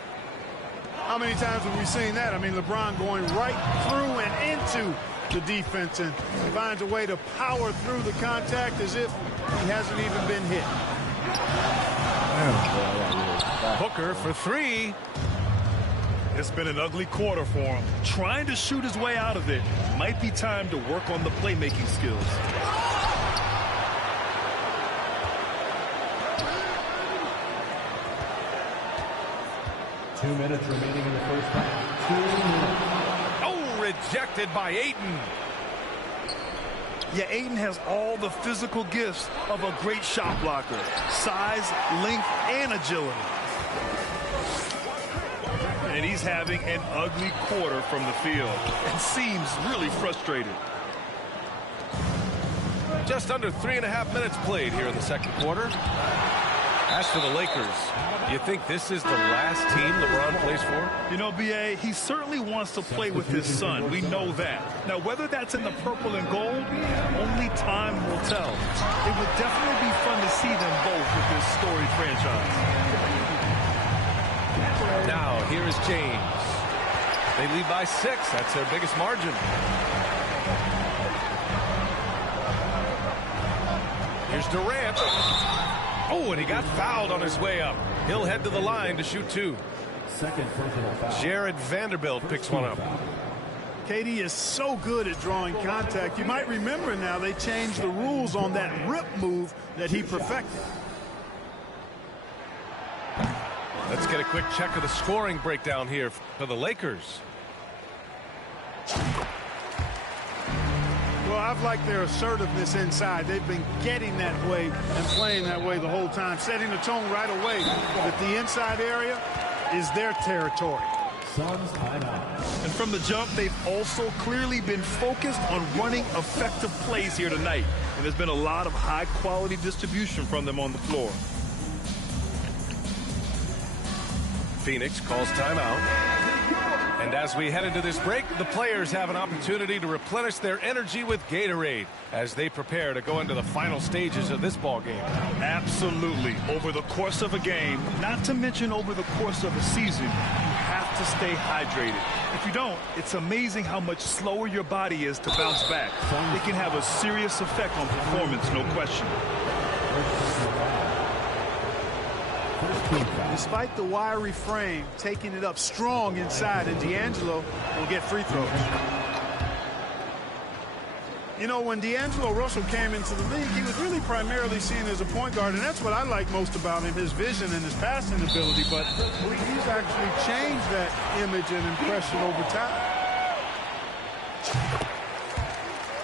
How many times have we seen that? I mean, LeBron going right through and into the defense and finds a way to power through the contact as if he hasn't even been hit. Booker for 3. It's been an ugly quarter for him. Trying to shoot his way out of it. Might be time to work on the playmaking skills. Two minutes remaining in the first half. 2 minutes. Oh, rejected by Ayton. Yeah, Ayton has all the physical gifts of a great shot blocker. Size, length, and agility. And he's having an ugly quarter from the field and seems really frustrated. Just under 3.5 minutes played here in the second quarter. As for the Lakers, you think this is the last team LeBron plays for? You know, B.A., he certainly wants to play with his son. We know that. Now, whether that's in the purple and gold, only time will tell. It would definitely be fun to see them both with this storied franchise. Now, here is James. They lead by 6. That's their biggest margin. Here's Durant. Oh, and he got fouled on his way up. He'll head to the line to shoot 2. Second personal foul. Jared Vanderbilt picks one up. KD is so good at drawing contact. You might remember now they changed the rules on that rip move that he perfected. Let's get a quick check of the scoring breakdown here for the Lakers. Well, I've liked their assertiveness inside. They've been getting that way and playing that way the whole time, setting the tone right away that the inside area is their territory. Suns timeout. And from the jump, they've also clearly been focused on running effective plays here tonight. And there's been a lot of high-quality distribution from them on the floor. Phoenix calls timeout. And as we head into this break, the players have an opportunity to replenish their energy with Gatorade as they prepare to go into the final stages of this ball game. Absolutely. Over the course of a game, not to mention over the course of a season, you have to stay hydrated. If you don't, it's amazing how much slower your body is to bounce back. It can have a serious effect on performance, no question. Despite the wiry frame, taking it up strong inside, and D'Angelo will get free throws. You know, when D'Angelo Russell came into the league, he was really primarily seen as a point guard, and that's what I like most about him, his vision and his passing ability. But he's actually changed that image and impression over time.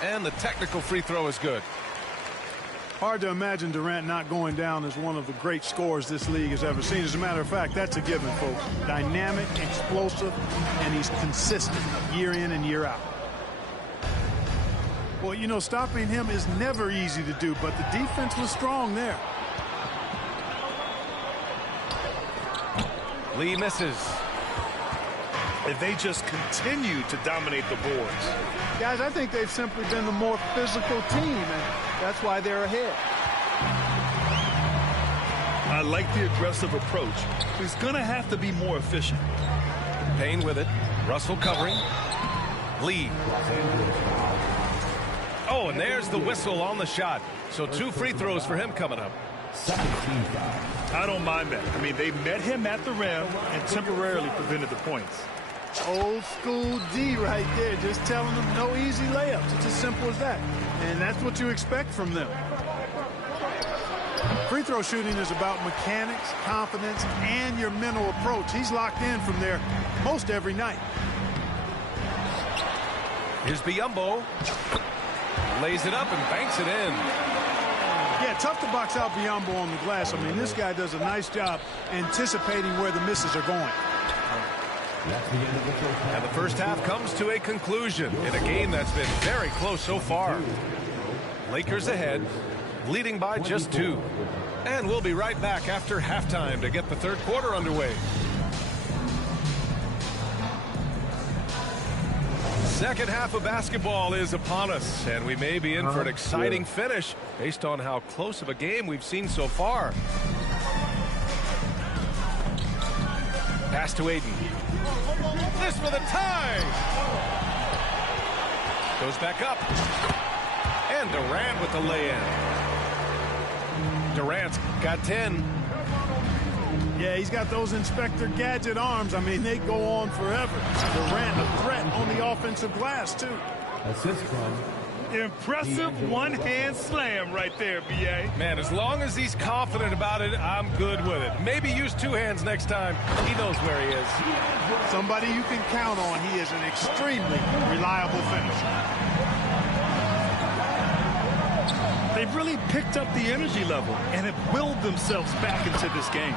And the technical free throw is good. Hard to imagine Durant not going down as one of the great scorers this league has ever seen. As a matter of fact, that's a given, folks. Dynamic, explosive, and he's consistent year in and year out. Well, you know, stopping him is never easy to do, but the defense was strong there. Lee misses. And they just continue to dominate the boards. Guys, I think they've simply been the more physical team, and that's why they're ahead. I like the aggressive approach. He's going to have to be more efficient. Payne with it. Russell covering. Lee. Oh, and there's the whistle on the shot. So 2 free throws for him coming up. I don't mind that. I mean, they met him at the rim and temporarily prevented the points. Old school D right there, just telling them no easy layups. It's as simple as that. And that's what you expect from them. Free throw shooting is about mechanics, confidence, and your mental approach. He's locked in from there most every night. Here's Biyombo. Lays it up and banks it in. Yeah, tough to box out Biyombo on the glass. I mean, this guy does a nice job anticipating where the misses are going. And the first half comes to a conclusion in a game that's been very close so far. Lakers ahead, leading by just 2. And we'll be right back after halftime to get the third quarter underway. Second half of basketball is upon us, and we may be in for an exciting finish based on how close of a game we've seen so far. Pass to Aiden. This for the tie. Goes back up. And Durant with the lay-in. Durant's got 10. Yeah, he's got those Inspector Gadget arms. I mean, they go on forever. Durant, a threat on the offensive glass, too. Assist from. Impressive one-hand slam right there, B.A. Man, as long as he's confident about it, I'm good with it. Maybe use 2 hands next time. He knows where he is. Somebody you can count on. He is an extremely reliable finisher. They've really picked up the energy level and have willed themselves back into this game.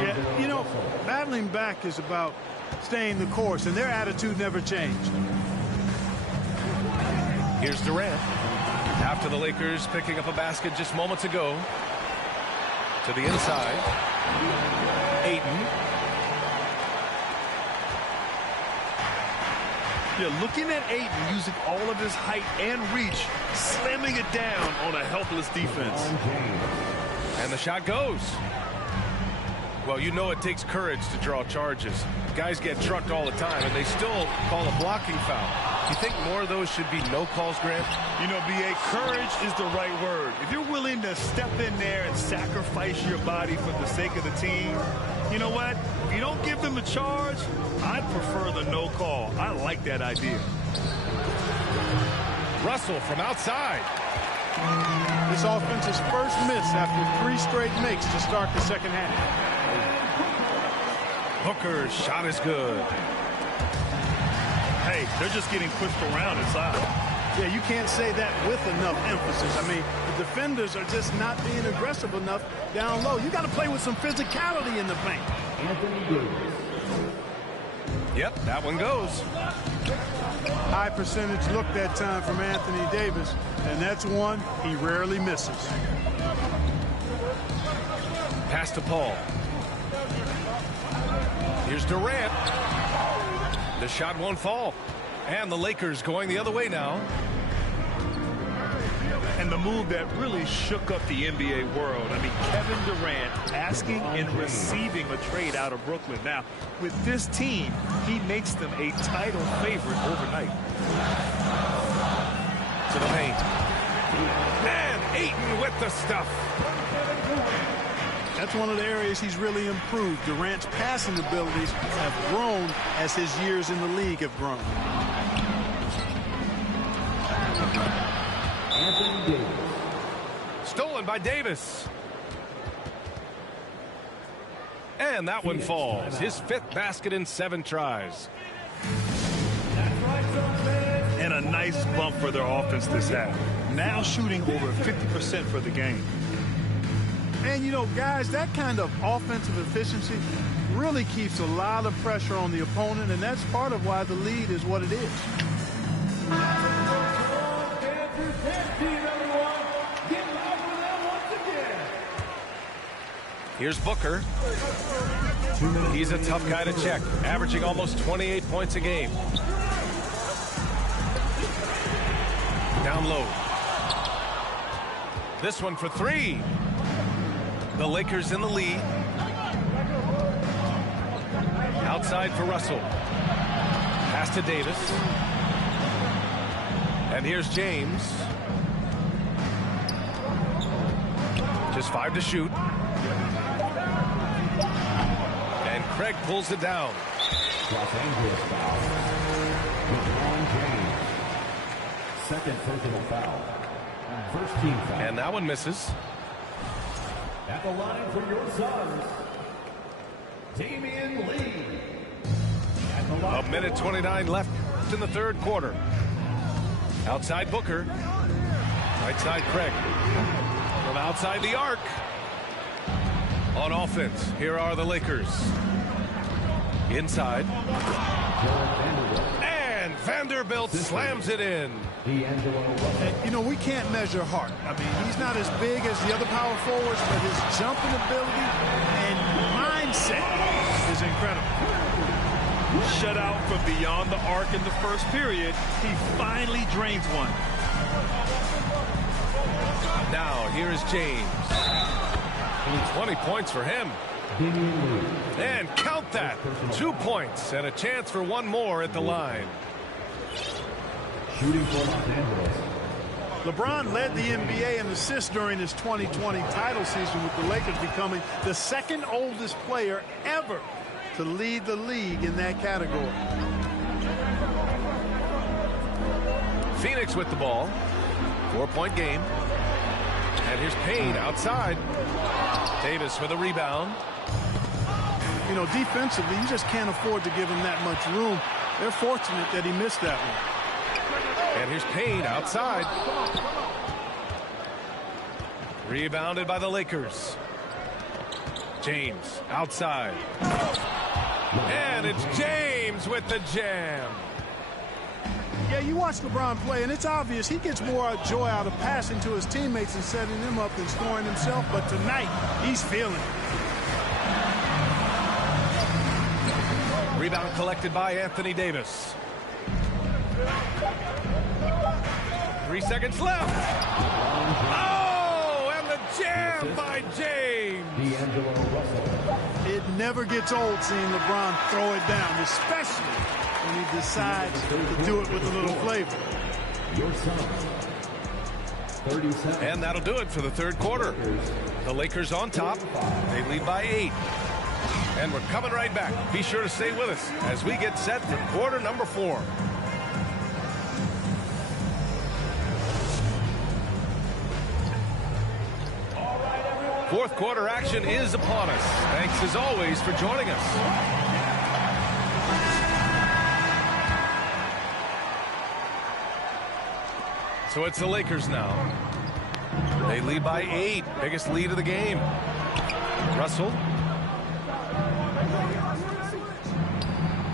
Yeah, you know, battling back is about staying the course, and their attitude never changed. Here's Durant. After the Lakers picking up a basket just moments ago. To the inside. Ayton. Yeah, looking at Ayton using all of his height and reach, slamming it down on a helpless defense. And the shot goes. Well, you know it takes courage to draw charges. Guys get trucked all the time, and they still call a blocking foul. You think more of those should be no calls, Grant? You know, B.A., courage is the right word. If you're willing to step in there and sacrifice your body for the sake of the team, you know what? If you don't give them a charge, I'd prefer the no call. I like that idea. Russell from outside. This offense's first miss after 3 straight makes to start the second half. Hooker's shot is good. Hey, they're just getting pushed around inside. Yeah, you can't say that with enough emphasis. I mean, the defenders are just not being aggressive enough down low. You got to play with some physicality in the paint. Anthony Davis. Yep, that one goes. High percentage look that time from Anthony Davis, and that's one he rarely misses. Pass to Paul. Here's Durant. The shot won't fall. And the Lakers going the other way now. And the move that really shook up the NBA world. I mean, Kevin Durant asking and receiving a trade out of Brooklyn. Now, with this team, he makes them a title favorite overnight. To the paint. And Ayton with the stuff. That's one of the areas he's really improved. Durant's passing abilities have grown as his years in the league have grown. Anthony Davis. Stolen by Davis. And that one falls. His 5th basket in 7 tries. And a nice bump for their offense this half. Now shooting over 50% for the game. And, you know, guys, that kind of offensive efficiency really keeps a lot of pressure on the opponent, and that's part of why the lead is what it is. Here's Booker. He's a tough guy to check, averaging almost 28 points a game. Down low. This one for 3. The Lakers in the lead. Outside for Russell. Pass to Davis. And here's James. Just 5 to shoot. And Craig pulls it down. Los Angeles foul. LeBron James. Second personal foul. First team foul. And that one misses. At the line for your Suns, Damian Lee. A minute 29 left in the 3rd quarter. Outside Booker. Right side Craig. From outside the arc. On offense, here are the Lakers. Inside. And Vanderbilt slams it in. And, you know, we can't measure Hart. I mean, he's not as big as the other power forwards, but his jumping ability and mindset is incredible. Shut out from beyond the arc in the first period. He finally drains one. Now, here is James. 20 points for him. And count that. 2 points and a chance for one more at the line. Shooting for Los Angeles. LeBron led the NBA in assists during his 2020 title season, with the Lakers becoming the 2nd oldest player ever to lead the league in that category. Phoenix with the ball. 4-point game. And here's Payne outside. Davis with a rebound. You know, defensively, you just can't afford to give him that much room. They're fortunate that he missed that one. And here's Payne outside. Rebounded by the Lakers. James outside. And it's James with the jam. Yeah, you watch LeBron play, and it's obvious he gets more joy out of passing to his teammates and setting them up than scoring himself. But tonight, he's feeling it. Rebound collected by Anthony Davis. 3 seconds left. Oh, and the jam by James. It never gets old seeing LeBron throw it down, especially when he decides to do it with a little flavor. Your Suns. 37. And that'll do it for the 3rd quarter. The Lakers on top. They lead by 8. And we're coming right back. Be sure to stay with us as we get set for quarter number 4. Fourth quarter action is upon us. Thanks as always for joining us. So it's the Lakers now. They lead by 8. Biggest lead of the game. Russell.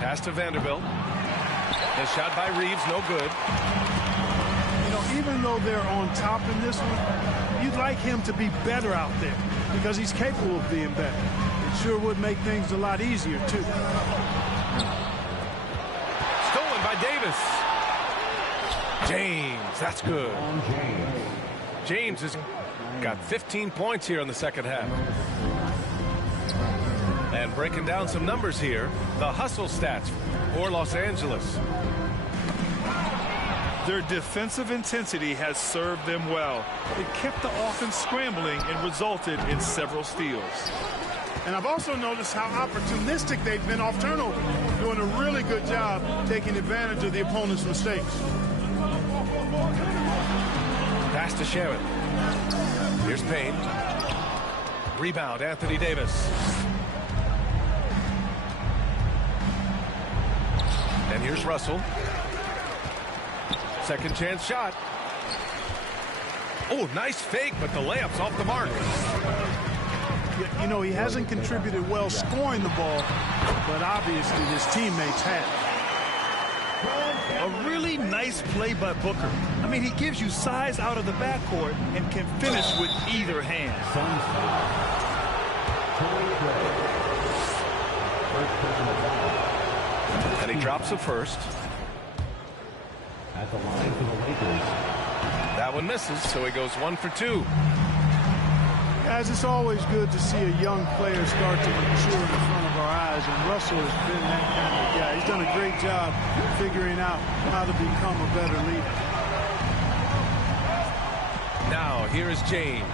Pass to Vanderbilt. The shot by Reeves, no good. You know, even though they're on top in this one, you'd like him to be better out there because he's capable of being better. It sure would make things a lot easier, too. Stolen by Davis. James, that's good. James has got 15 points here in the second half. And breaking down some numbers here, the hustle stats for Los Angeles. Their defensive intensity has served them well. It kept the offense scrambling and resulted in several steals. And I've also noticed how opportunistic they've been off turnover, doing a really good job taking advantage of the opponent's mistakes. Pass to Sherman. Here's Payne. Rebound, Anthony Davis. And here's Russell. Second chance shot. Oh, nice fake, but the layup's off the mark. You know, he hasn't contributed well scoring the ball, but obviously his teammates have. A really nice play by Booker. I mean, he gives you size out of the backcourt and can finish with either hand. And he drops the first. At the line for the Lakers. That one misses, so he goes 1 for 2. Guys, it's always good to see a young player start to mature in front of our eyes, and Russell has been that kind of guy. He's done a great job figuring out how to become a better leader. Now, here is James.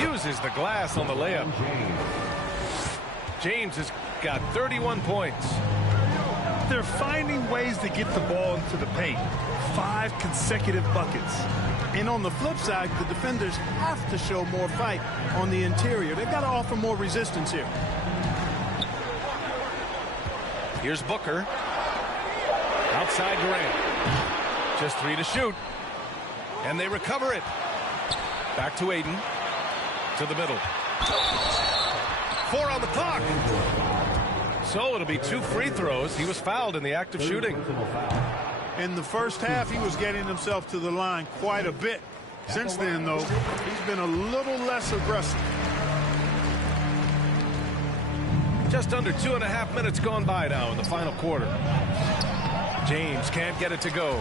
Uses the glass on the layup. James has got 31 points. They're finding ways to get the ball into the paint. 5 consecutive buckets. And on the flip side, the defenders have to show more fight on the interior. They've got to offer more resistance here. Here's Booker. Outside Durant. Just 3 to shoot. And they recover it. Back to Aiden. To the middle. 4 on the clock. So it'll be 2 free throws. He was fouled in the act of shooting. In the first half, he was getting himself to the line quite a bit. Since then, though, he's been a little less aggressive. Just under 2.5 minutes gone by now in the final quarter. James can't get it to go.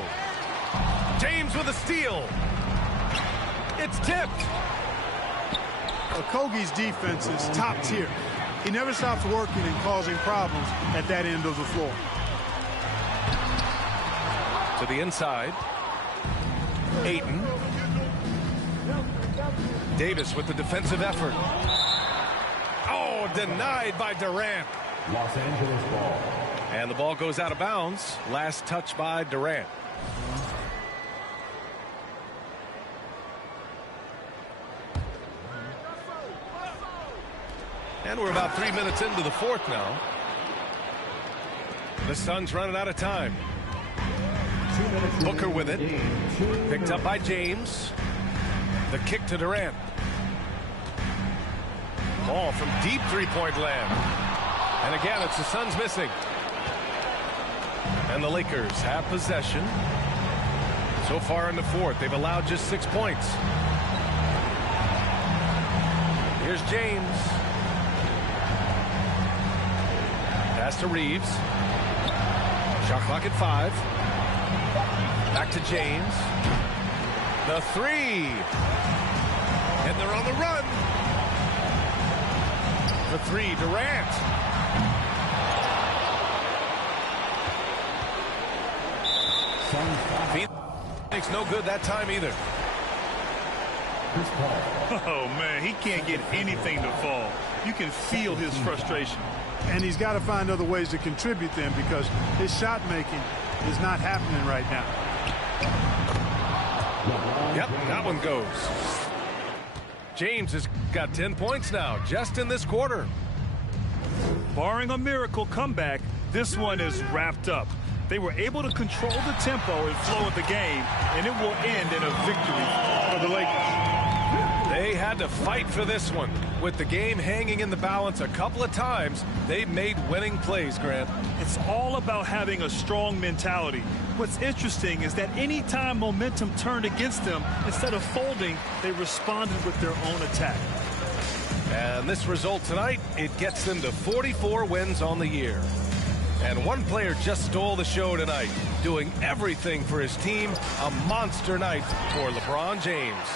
James with a steal. It's tipped. Okogie's defense is top tier. He never stops working and causing problems at that end of the floor. To the inside. Ayton. Davis with the defensive effort. Oh, denied by Durant. Los Angeles ball. And the ball goes out of bounds. Last touch by Durant. And we're about 3 minutes into the fourth now. The Suns running out of time. Booker with it. Picked up by James. The kick to Durant. Ball from deep three-point land. And again, it's the Suns missing. And the Lakers have possession. So far in the fourth, they've allowed just 6 points. Here's James. Pass to Reeves. Shot clock at 5. Back to James. The 3. And they're on the run. The 3, Durant. Phoenix no good that time either. Oh, man, he can't get anything to fall. You can feel his frustration. And he's got to find other ways to contribute them because his shot making is not happening right now. Yep, that one goes. James has got 10 points now just in this quarter. Barring a miracle comeback, this one is wrapped up. They were able to control the tempo and flow of the game, and it will end in a victory for the Lakers. They had to fight for this one. With the game hanging in the balance a couple of times, they made winning plays, Grant. It's all about having a strong mentality. What's interesting is that anytime momentum turned against them, instead of folding, they responded with their own attack. And this result tonight, it gets them to 44 wins on the year. And one player just stole the show tonight, doing everything for his team. A monster night for LeBron James.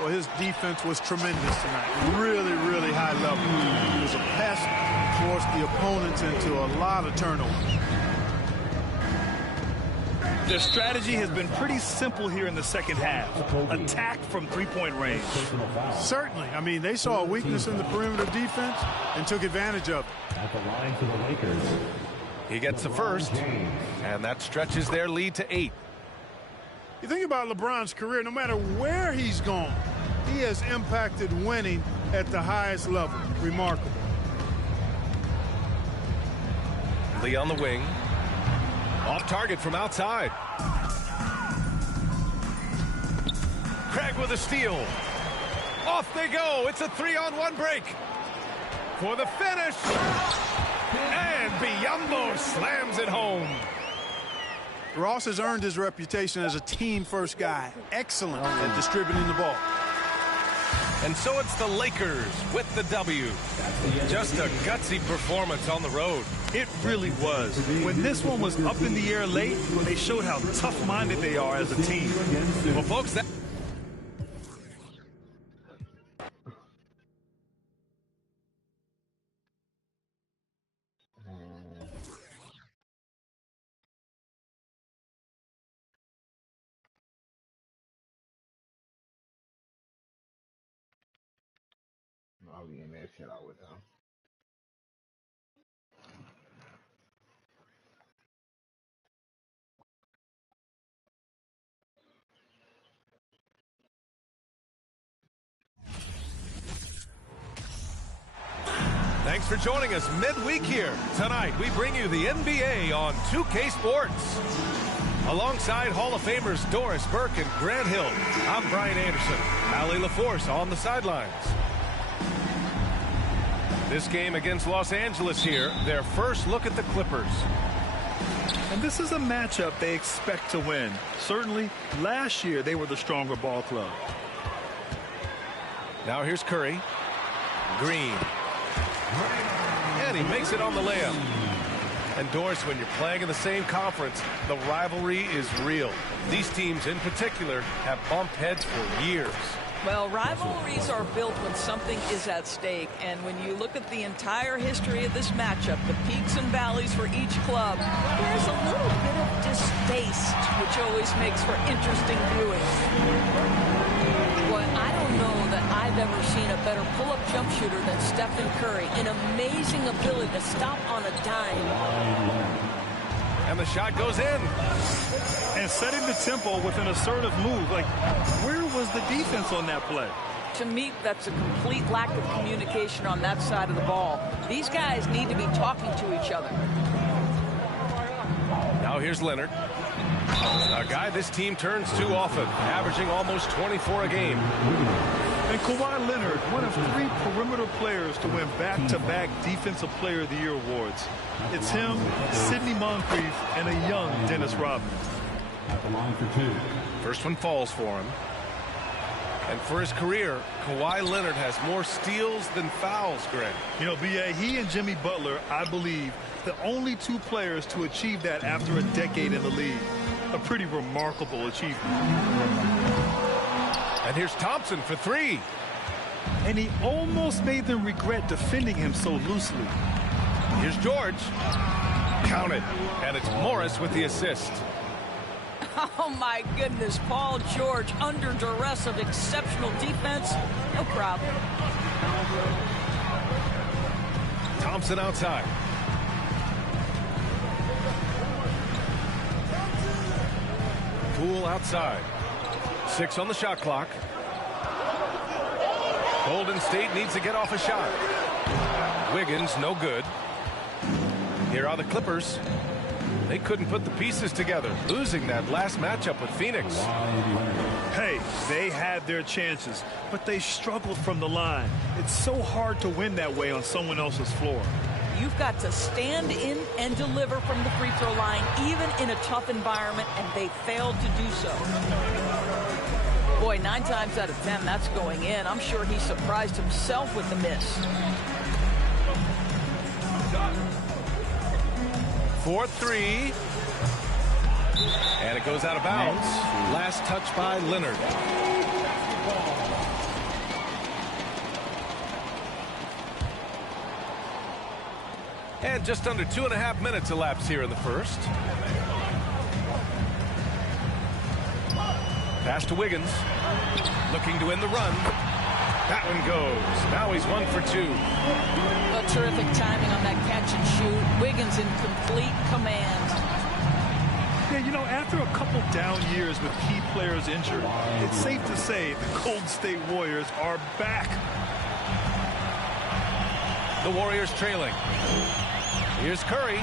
Well, his defense was tremendous tonight. Really, really high level. He was a pest, forced the opponents into a lot of turnovers. Their strategy has been pretty simple here in the second half. Attack from three-point range. Certainly. I mean, they saw a weakness in the perimeter defense and took advantage of it. At the line for the Lakers. He gets the first, and that stretches their lead to 8. You think about LeBron's career, no matter where he's gone, he has impacted winning at the highest level. Remarkable. Lee on the wing. Off target from outside. Craig with a steal. Off they go. It's a 3-on-1 break. For the finish. And Biyombo slams it home. Ross has earned his reputation as a team-first guy. Excellent at distributing the ball. And so it's the Lakers with the W. Just a gutsy performance on the road. It really was. When this one was up in the air late, they showed how tough-minded they are as a team. Well, folks, that... I'll be in that shit out with them. Thanks for joining us midweek here. Tonight, we bring you the NBA on 2K Sports. Alongside Hall of Famers Doris Burke and Grant Hill, I'm Brian Anderson. Allie LaForce on the sidelines. This game against Los Angeles here, their first look at the Clippers. And this is a matchup they expect to win. Certainly, last year they were the stronger ball club. Now here's Curry. Green. And he makes it on the layup. And Doris, when you're playing in the same conference, the rivalry is real. These teams in particular have bumped heads for years. Well, rivalries are built when something is at stake, and when you look at the entire history of this matchup, the peaks and valleys for each club, there's a little bit of distaste, which always makes for interesting viewing. Boy, I don't know that I've ever seen a better pull-up jump shooter than Stephen Curry. An amazing ability to stop on a dime. And the shot goes in. And setting the tempo with an assertive move. Like, where was the defense on that play? To me, that's a complete lack of communication on that side of the ball. These guys need to be talking to each other. Now here's Leonard. A guy this team turns to often, averaging almost 24 a game. And Kawhi Leonard, one of 3 perimeter players to win back-to-back Defensive Player of the Year awards. It's him, Sidney Moncrief, and a young Dennis Rodman. At the line for 2. First one falls for him. And for his career, Kawhi Leonard has more steals than fouls, Greg. You know, B.A., he and Jimmy Butler, I believe, the only 2 players to achieve that after a decade in the league. A pretty remarkable achievement. And here's Thompson for 3. And he almost made them regret defending him so loosely. Here's George. Counted. And it's Morris with the assist. Oh, my goodness. Paul George under duress of exceptional defense. No problem. Thompson outside. Poole outside. 6 on the shot clock. Golden State needs to get off a shot. Wiggins, no good. Here are the Clippers. They couldn't put the pieces together, losing that last matchup with Phoenix. Hey, they had their chances, but they struggled from the line. It's so hard to win that way on someone else's floor. You've got to stand in and deliver from the free throw line, even in a tough environment, and they failed to do so. Boy, 9 times out of 10, that's going in. I'm sure he surprised himself with the miss. 4-3. And it goes out of bounds. Last touch by Leonard. And just under 2.5 minutes elapsed here in the first. Pass to Wiggins. Looking to win the run. That one goes. Now he's 1 for 2. A terrific timing on that catch and shoot. Wiggins in complete command. Yeah, you know, after a couple down years with key players injured, it's safe to say the Golden State Warriors are back. The Warriors trailing. Here's Curry.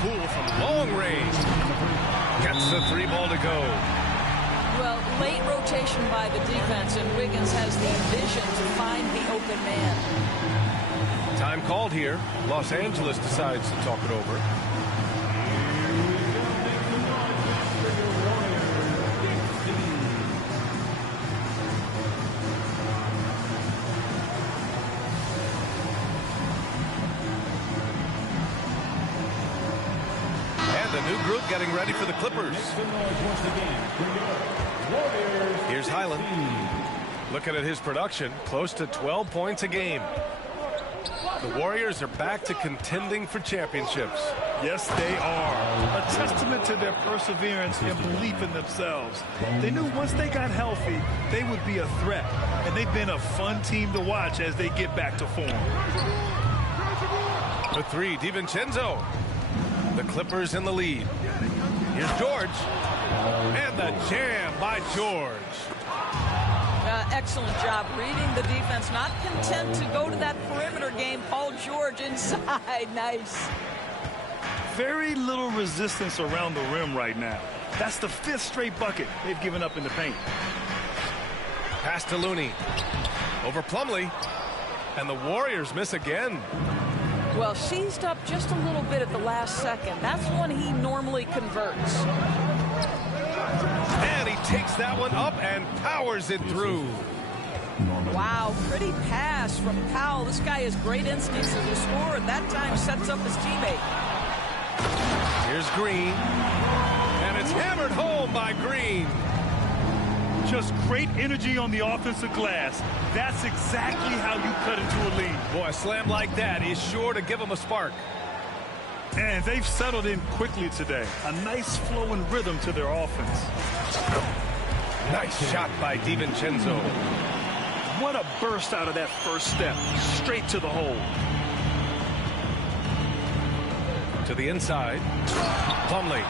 Poole from long range. Gets the 3 ball to go. Well, late rotation by the defense, and Wiggins has the vision to find the open man. Time called here. Los Angeles decides to talk it over. And the new group getting ready for the Clippers. Here's Highland. Looking at his production, close to 12 points a game. The Warriors are back to contending for championships. Yes, they are. A testament to their perseverance and belief in themselves. They knew once they got healthy, they would be a threat. And they've been a fun team to watch as they get back to form. The 3, DiVincenzo. The Clippers in the lead. Here's George. And the jam by George. Excellent job reading the defense. Not content to go to that perimeter game. Paul George inside. Nice. Very little resistance around the rim right now. That's the 5th straight bucket they've given up in the paint. Pass to Looney. Over Plumlee. And the Warriors miss again. Well, seized up just a little bit at the last second. That's when he normally converts. And he takes that one up and powers it through. Wow, pretty pass from Powell. This guy has great instincts as a scorer. At that time, sets up his teammate. Here's Green. And it's hammered home by Green. Just great energy on the offensive glass. That's exactly how you cut into a lead. Boy, a slam like that is sure to give them a spark. And they've settled in quickly today. A nice flow and rhythm to their offense. Nice shot by DiVincenzo. What a burst out of that first step. Straight to the hole. To the inside. Plumlee.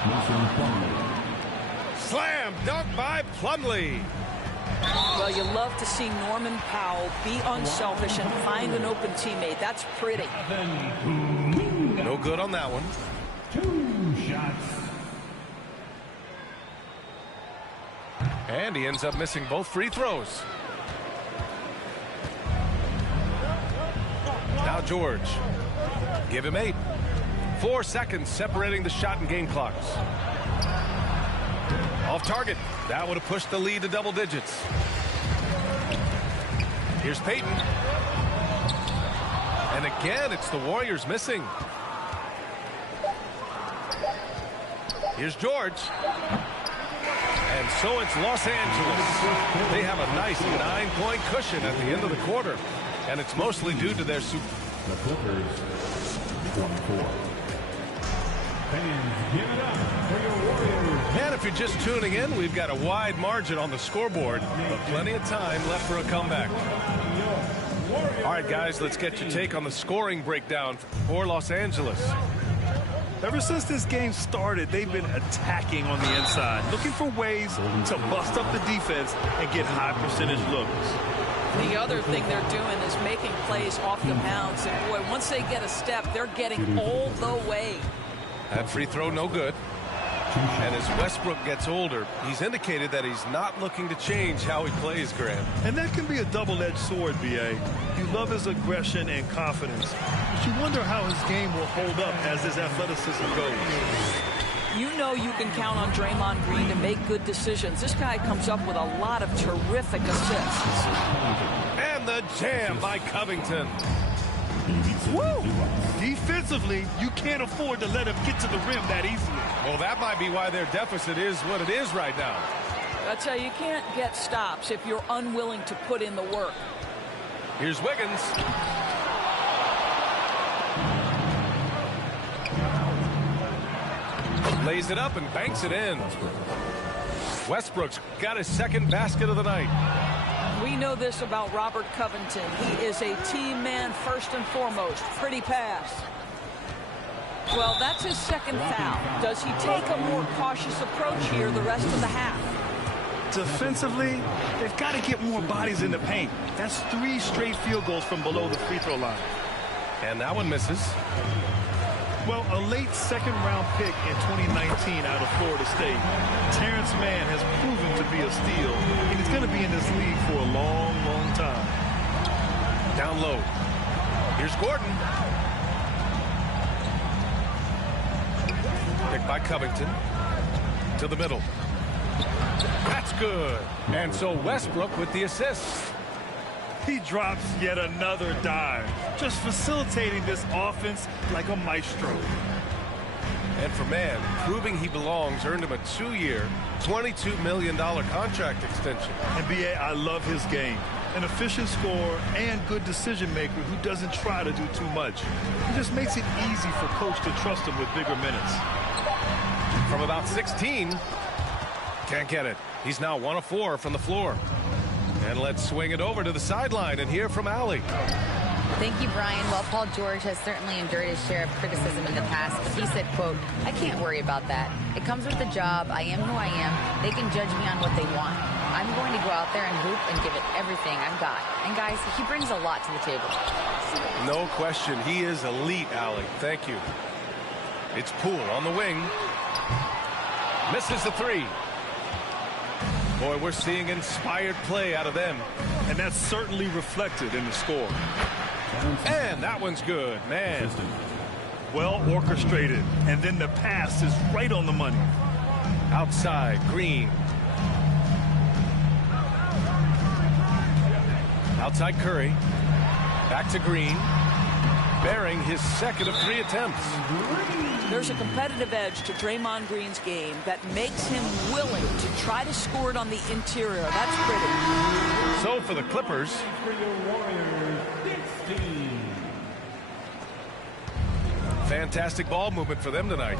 Slam dunk by Plumlee. Well, you love to see Norman Powell be unselfish and find an open teammate. That's pretty. No good on that one. 2 shots. And he ends up missing both free throws. Now George. Give him 8. 4 seconds separating the shot and game clocks. Off target. That would have pushed the lead to double digits. Here's Payton. And again, it's the Warriors missing. Here's George. And so it's Los Angeles. They have a nice 9-point cushion at the end of the quarter. And it's mostly due to their super. The Clippers, 24. Fans, give it up for your Warriors. And if you're just tuning in, we've got a wide margin on the scoreboard, but plenty of time left for a comeback. All right, guys, let's get your take on the scoring breakdown for Los Angeles. Ever since this game started, they've been attacking on the inside, looking for ways to bust up the defense and get high percentage looks. The other thing they're doing is making plays off the bounce. And boy, once they get a step, they're getting all the way. That free throw no good. And as Westbrook gets older, he's indicated that he's not looking to change how he plays, Grant. And that can be a double-edged sword, B.A. You love his aggression and confidence, but you wonder how his game will hold up as his athleticism goes. You know you can count on Draymond Green to make good decisions. This guy comes up with a lot of terrific assists. And the jam by Covington. Woo! Defensively, you can't afford to let him get to the rim that easily. Well, that might be why their deficit is what it is right now. I tell you, you can't get stops if you're unwilling to put in the work. Here's Wiggins. Lays it up and banks it in. Westbrook's got his second basket of the night. We know this about Robert Covington. He is a team man first and foremost. Pretty pass. Well, that's his second foul. Does he take a more cautious approach here the rest of the half? Defensively, they've got to get more bodies in the paint. That's 3 straight field goals from below the free throw line. And that one misses. Well, a late second-round pick in 2019 out of Florida State, Terrence Mann has proven to be a steal, and he's going to be in this league for a long, long time. Down low. Here's Gordon. Picked by Covington. To the middle. That's good. And so Westbrook with the assist. He drops yet another dive, just facilitating this offense like a maestro. And for Mann, proving he belongs earned him a 2-year, $22 million contract extension. And B.A., I love his game. An efficient scorer and good decision maker who doesn't try to do too much. He just makes it easy for coach to trust him with bigger minutes. From about 16, can't get it. He's now 1 of 4 from the floor. And let's swing it over to the sideline and hear from Allie. Thank you, Brian. Well, Paul George has certainly endured his share of criticism in the past, but he said, quote, "I can't worry about that. It comes with the job. I am who I am. They can judge me on what they want. I'm going to go out there and hoop and give it everything I've got." And guys, he brings a lot to the table. No question. He is elite, Allie. Thank you. It's Poole on the wing. Misses the 3. Boy, we're seeing inspired play out of them. And that's certainly reflected in the score. And that one's good, man. Well orchestrated. And then the pass is right on the money. Outside, Green. Outside, Curry. Back to Green. Bearing his second of 3 attempts. There's a competitive edge to Draymond Green's game that makes him willing to try to score it on the interior. That's pretty. So for the Clippers, fantastic ball movement for them tonight.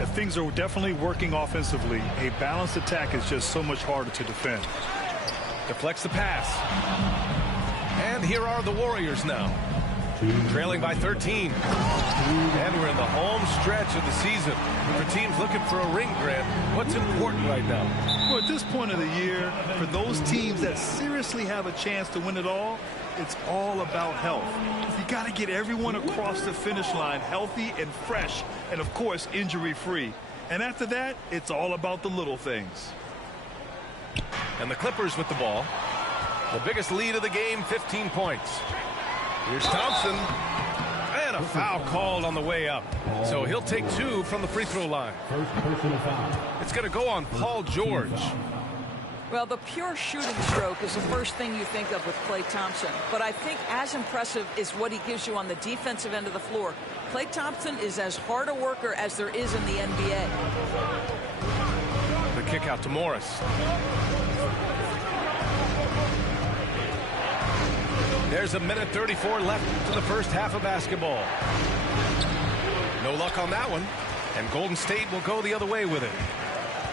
If things are definitely working offensively, a balanced attack is just so much harder to defend. Deflects the pass. And here are the Warriors now. Trailing by 13. And we're in the home stretch of the season. For teams looking for a ring, Grant, what's important right now? Well, at this point of the year, for those teams that seriously have a chance to win it all, it's all about health. You got to get everyone across the finish line healthy and fresh, and of course, injury-free. And after that, it's all about the little things. And the Clippers with the ball. The biggest lead of the game, 15 points. Here's Thompson. And a foul called on the way up. So he'll take 2 from the free throw line. It's going to go on Paul George. Well, the pure shooting stroke is the first thing you think of with Klay Thompson. But I think as impressive is what he gives you on the defensive end of the floor. Klay Thompson is as hard a worker as there is in the NBA. The kick out to Morris. There's a minute 34 left to the first half of basketball. No luck on that one. And Golden State will go the other way with it.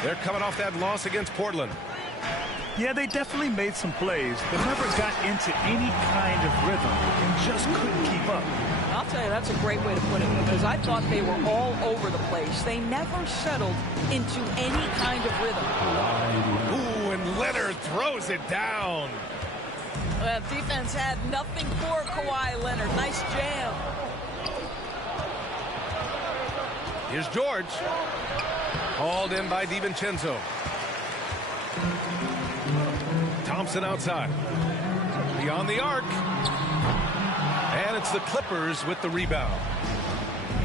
They're coming off that loss against Portland. Yeah, they definitely made some plays, but never got into any kind of rhythm and just couldn't keep up. I'll tell you, that's a great way to put it, because I thought they were all over the place. They never settled into any kind of rhythm. Ooh, and Leonard throws it down. Well, defense had nothing for Kawhi Leonard. Nice jam. Here's George. Called in by DiVincenzo. Thompson outside. Beyond the arc. And it's the Clippers with the rebound.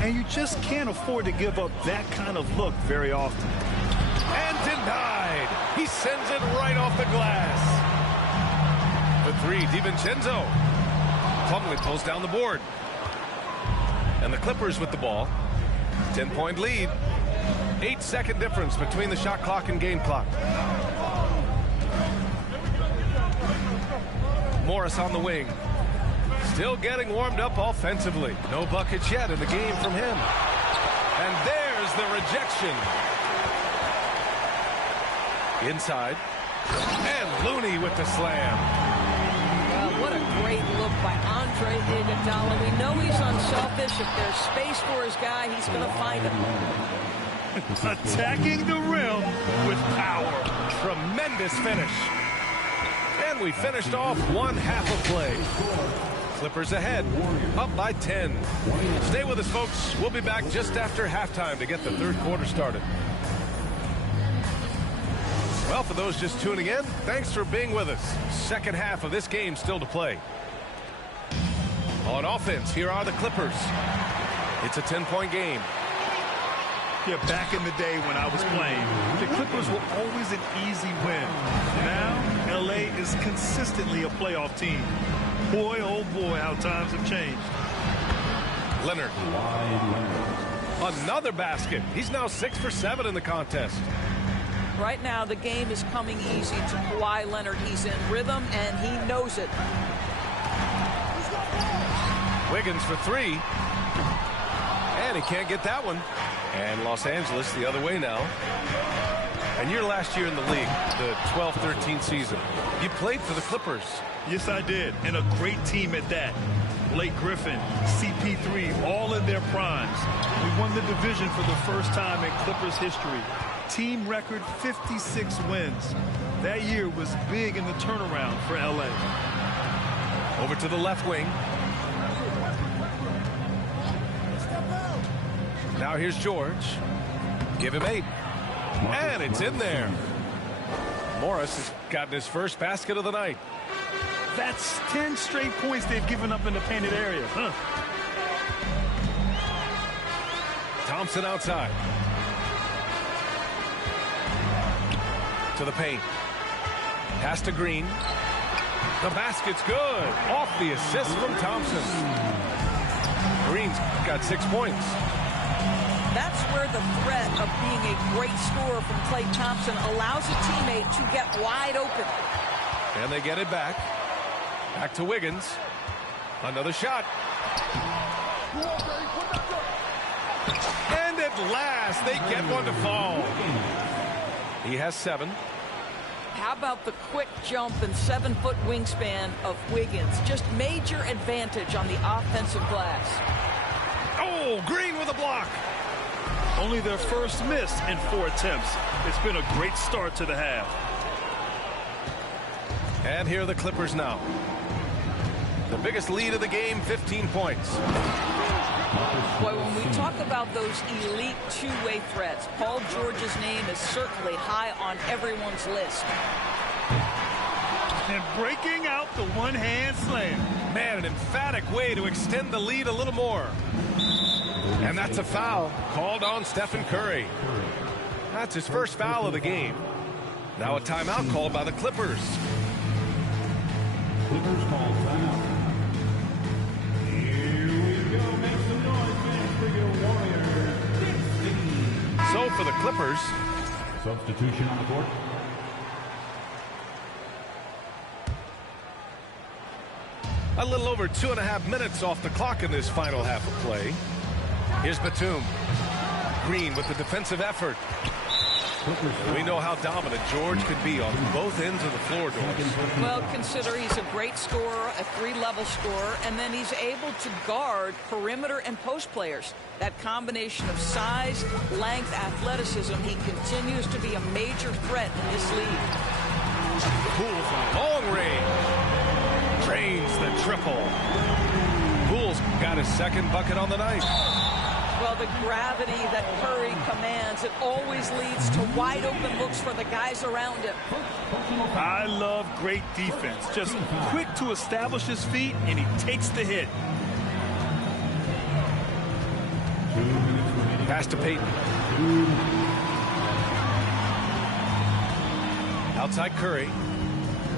And you just can't afford to give up that kind of look very often. And denied. He sends it right off the glass. The three, DiVincenzo. Plumlee pulls down the board. And the Clippers with the ball. 10-point lead. 8-second difference between the shot clock and game clock. Morris on the wing. Still getting warmed up offensively. No buckets yet in the game from him. And there's the rejection. Inside. And Looney with the slam. Well, what a great look by Andre Iguodala. We know he's unselfish. If there's space for his guy, he's going to find him. Attacking the rim with power. Tremendous finish. And we finished off one half of play. Clippers ahead, up by 10. Stay with us, folks. We'll be back just after halftime to get the third quarter started. Well, for those just tuning in, thanks for being with us. Second half of this game still to play. On offense, here are the Clippers. It's a 10-point game. Yeah, back in the day when I was playing, the Clippers were always an easy win. Now, L.A. is consistently a playoff team. Boy, oh boy, how times have changed. Leonard. Another basket. He's now 6 for 7 in the contest. Right now, the game is coming easy to Kawhi Leonard. He's in rhythm, and he knows it. Wiggins for 3. And he can't get that one. And Los Angeles the other way now. And your last year in the league, the 12-13 season, you played for the Clippers. Yes, I did. And a great team at that. Blake Griffin, CP3, all in their primes. We won the division for the first time in Clippers history. Team record 56 wins. That year was big in the turnaround for LA. Over to the left wing. Now here's George. Give him 8. And it's in there. Morris has gotten his first basket of the night. That's 10 straight points they've given up in the painted area. Huh? Thompson outside. To the paint. Pass to Green. The basket's good. Off the assist from Thompson. Green's got 6 points. That's where the threat of being a great scorer from Klay Thompson allows a teammate to get wide open. And they get it back. Back to Wiggins. Another shot. And at last, they get one to fall. He has 7. How about the quick jump and 7-foot wingspan of Wiggins? Just major advantage on the offensive glass. Oh, Green with a block. Only their first miss in 4 attempts. It's been a great start to the half. And here are the Clippers now. The biggest lead of the game, 15 points. Boy, when we talk about those elite two-way threats, Paul George's name is certainly high on everyone's list. And breaking out the one-hand slam. Man, an emphatic way to extend the lead a little more. And that's a foul called on Stephen Curry. That's his first foul of the game. Now a timeout called by the Clippers. Clippers call timeout. Here we go. Make some noise, fans, for your Warriors. 16. So for the Clippers. Substitution on the court. A little over 2.5 minutes off the clock in this final half of play. Here's Batum. Green with the defensive effort. We know how dominant George can be on both ends of the floor, Doris. Well, consider he's a great scorer, a 3-level scorer, and then he's able to guard perimeter and post players. That combination of size, length, athleticism, he continues to be a major threat in this league. Poole from long range. Drains the triple. Poole's got his second bucket on the night. Well, the gravity that Curry commands, it always leads to wide open looks for the guys around him. I love great defense. Just quick to establish his feet, and he takes the hit. Pass to Payton. Outside Curry.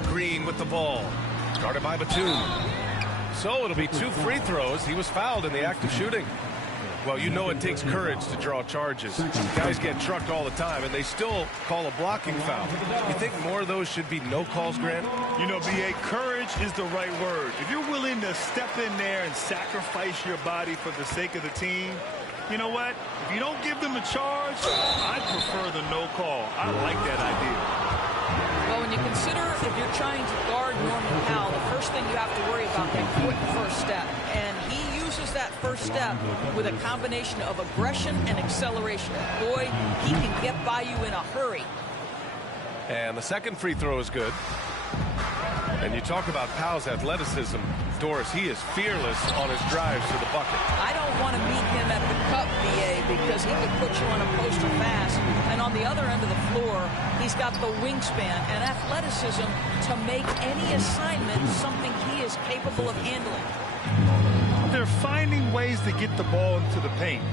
Green with the ball. Guarded by Batum. So it'll be 2 free throws. He was fouled in the act of shooting. Well, you know it takes courage to draw charges. Guys get trucked all the time, and they still call a blocking foul. You think more of those should be no calls, Grant? You know, B.A., courage is the right word. If you're willing to step in there and sacrifice your body for the sake of the team, you know what? If you don't give them a charge, I prefer the no call. I like that idea. Well, when you consider if you're trying to guard Norman Powell, the first thing you have to worry about that quick first step. And he uses that first step with a combination of aggression and acceleration. Boy, he can get by you in a hurry. And the second free throw is good. And you talk about Powell's athleticism. Doris, he is fearless on his drives to the bucket. I don't want to meet him at the cup, B.A., because he could put you on a poster fast. And on the other end of the floor, he's got the wingspan and athleticism to make any assignment something he is capable of handling. They're finding ways to get the ball into the paint.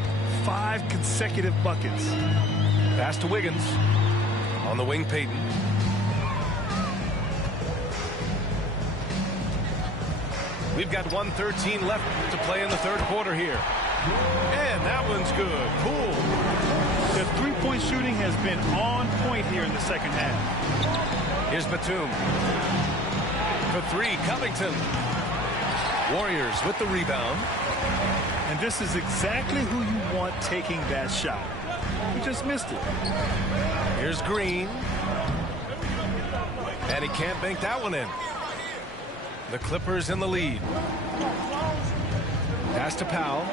5 consecutive buckets. Pass to Wiggins. On the wing, Payton. We've got 1:13 left to play in the third quarter here. And that one's good. Poole. The three-point shooting has been on point here in the second half. Here's Batum. For 3, Covington. Warriors with the rebound. And this is exactly who you want taking that shot. We just missed it. Here's Green. And he can't bank that one in. The Clippers in the lead. Pass to Powell.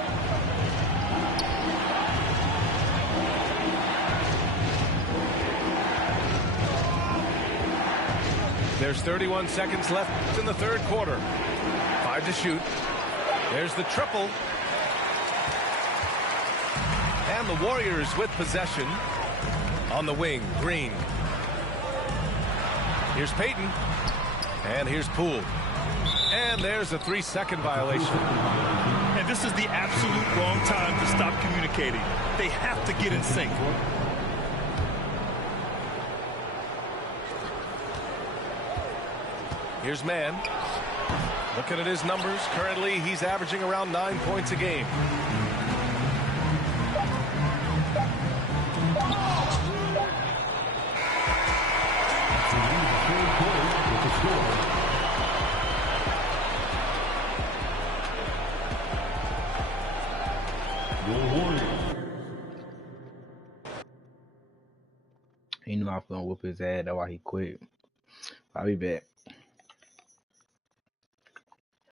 There's 31 seconds left in the third quarter. 5 to shoot. There's the triple. And the Warriors with possession. On the wing, Green. Here's Payton. And here's Poole. And there's a 3-second violation. And this is the absolute wrong time to stop communicating. They have to get in sync. Here's Mann. Looking at his numbers, currently he's averaging around 9 points a game. He knew I was gonna whoop his ass. That's why he quit. I'll be back.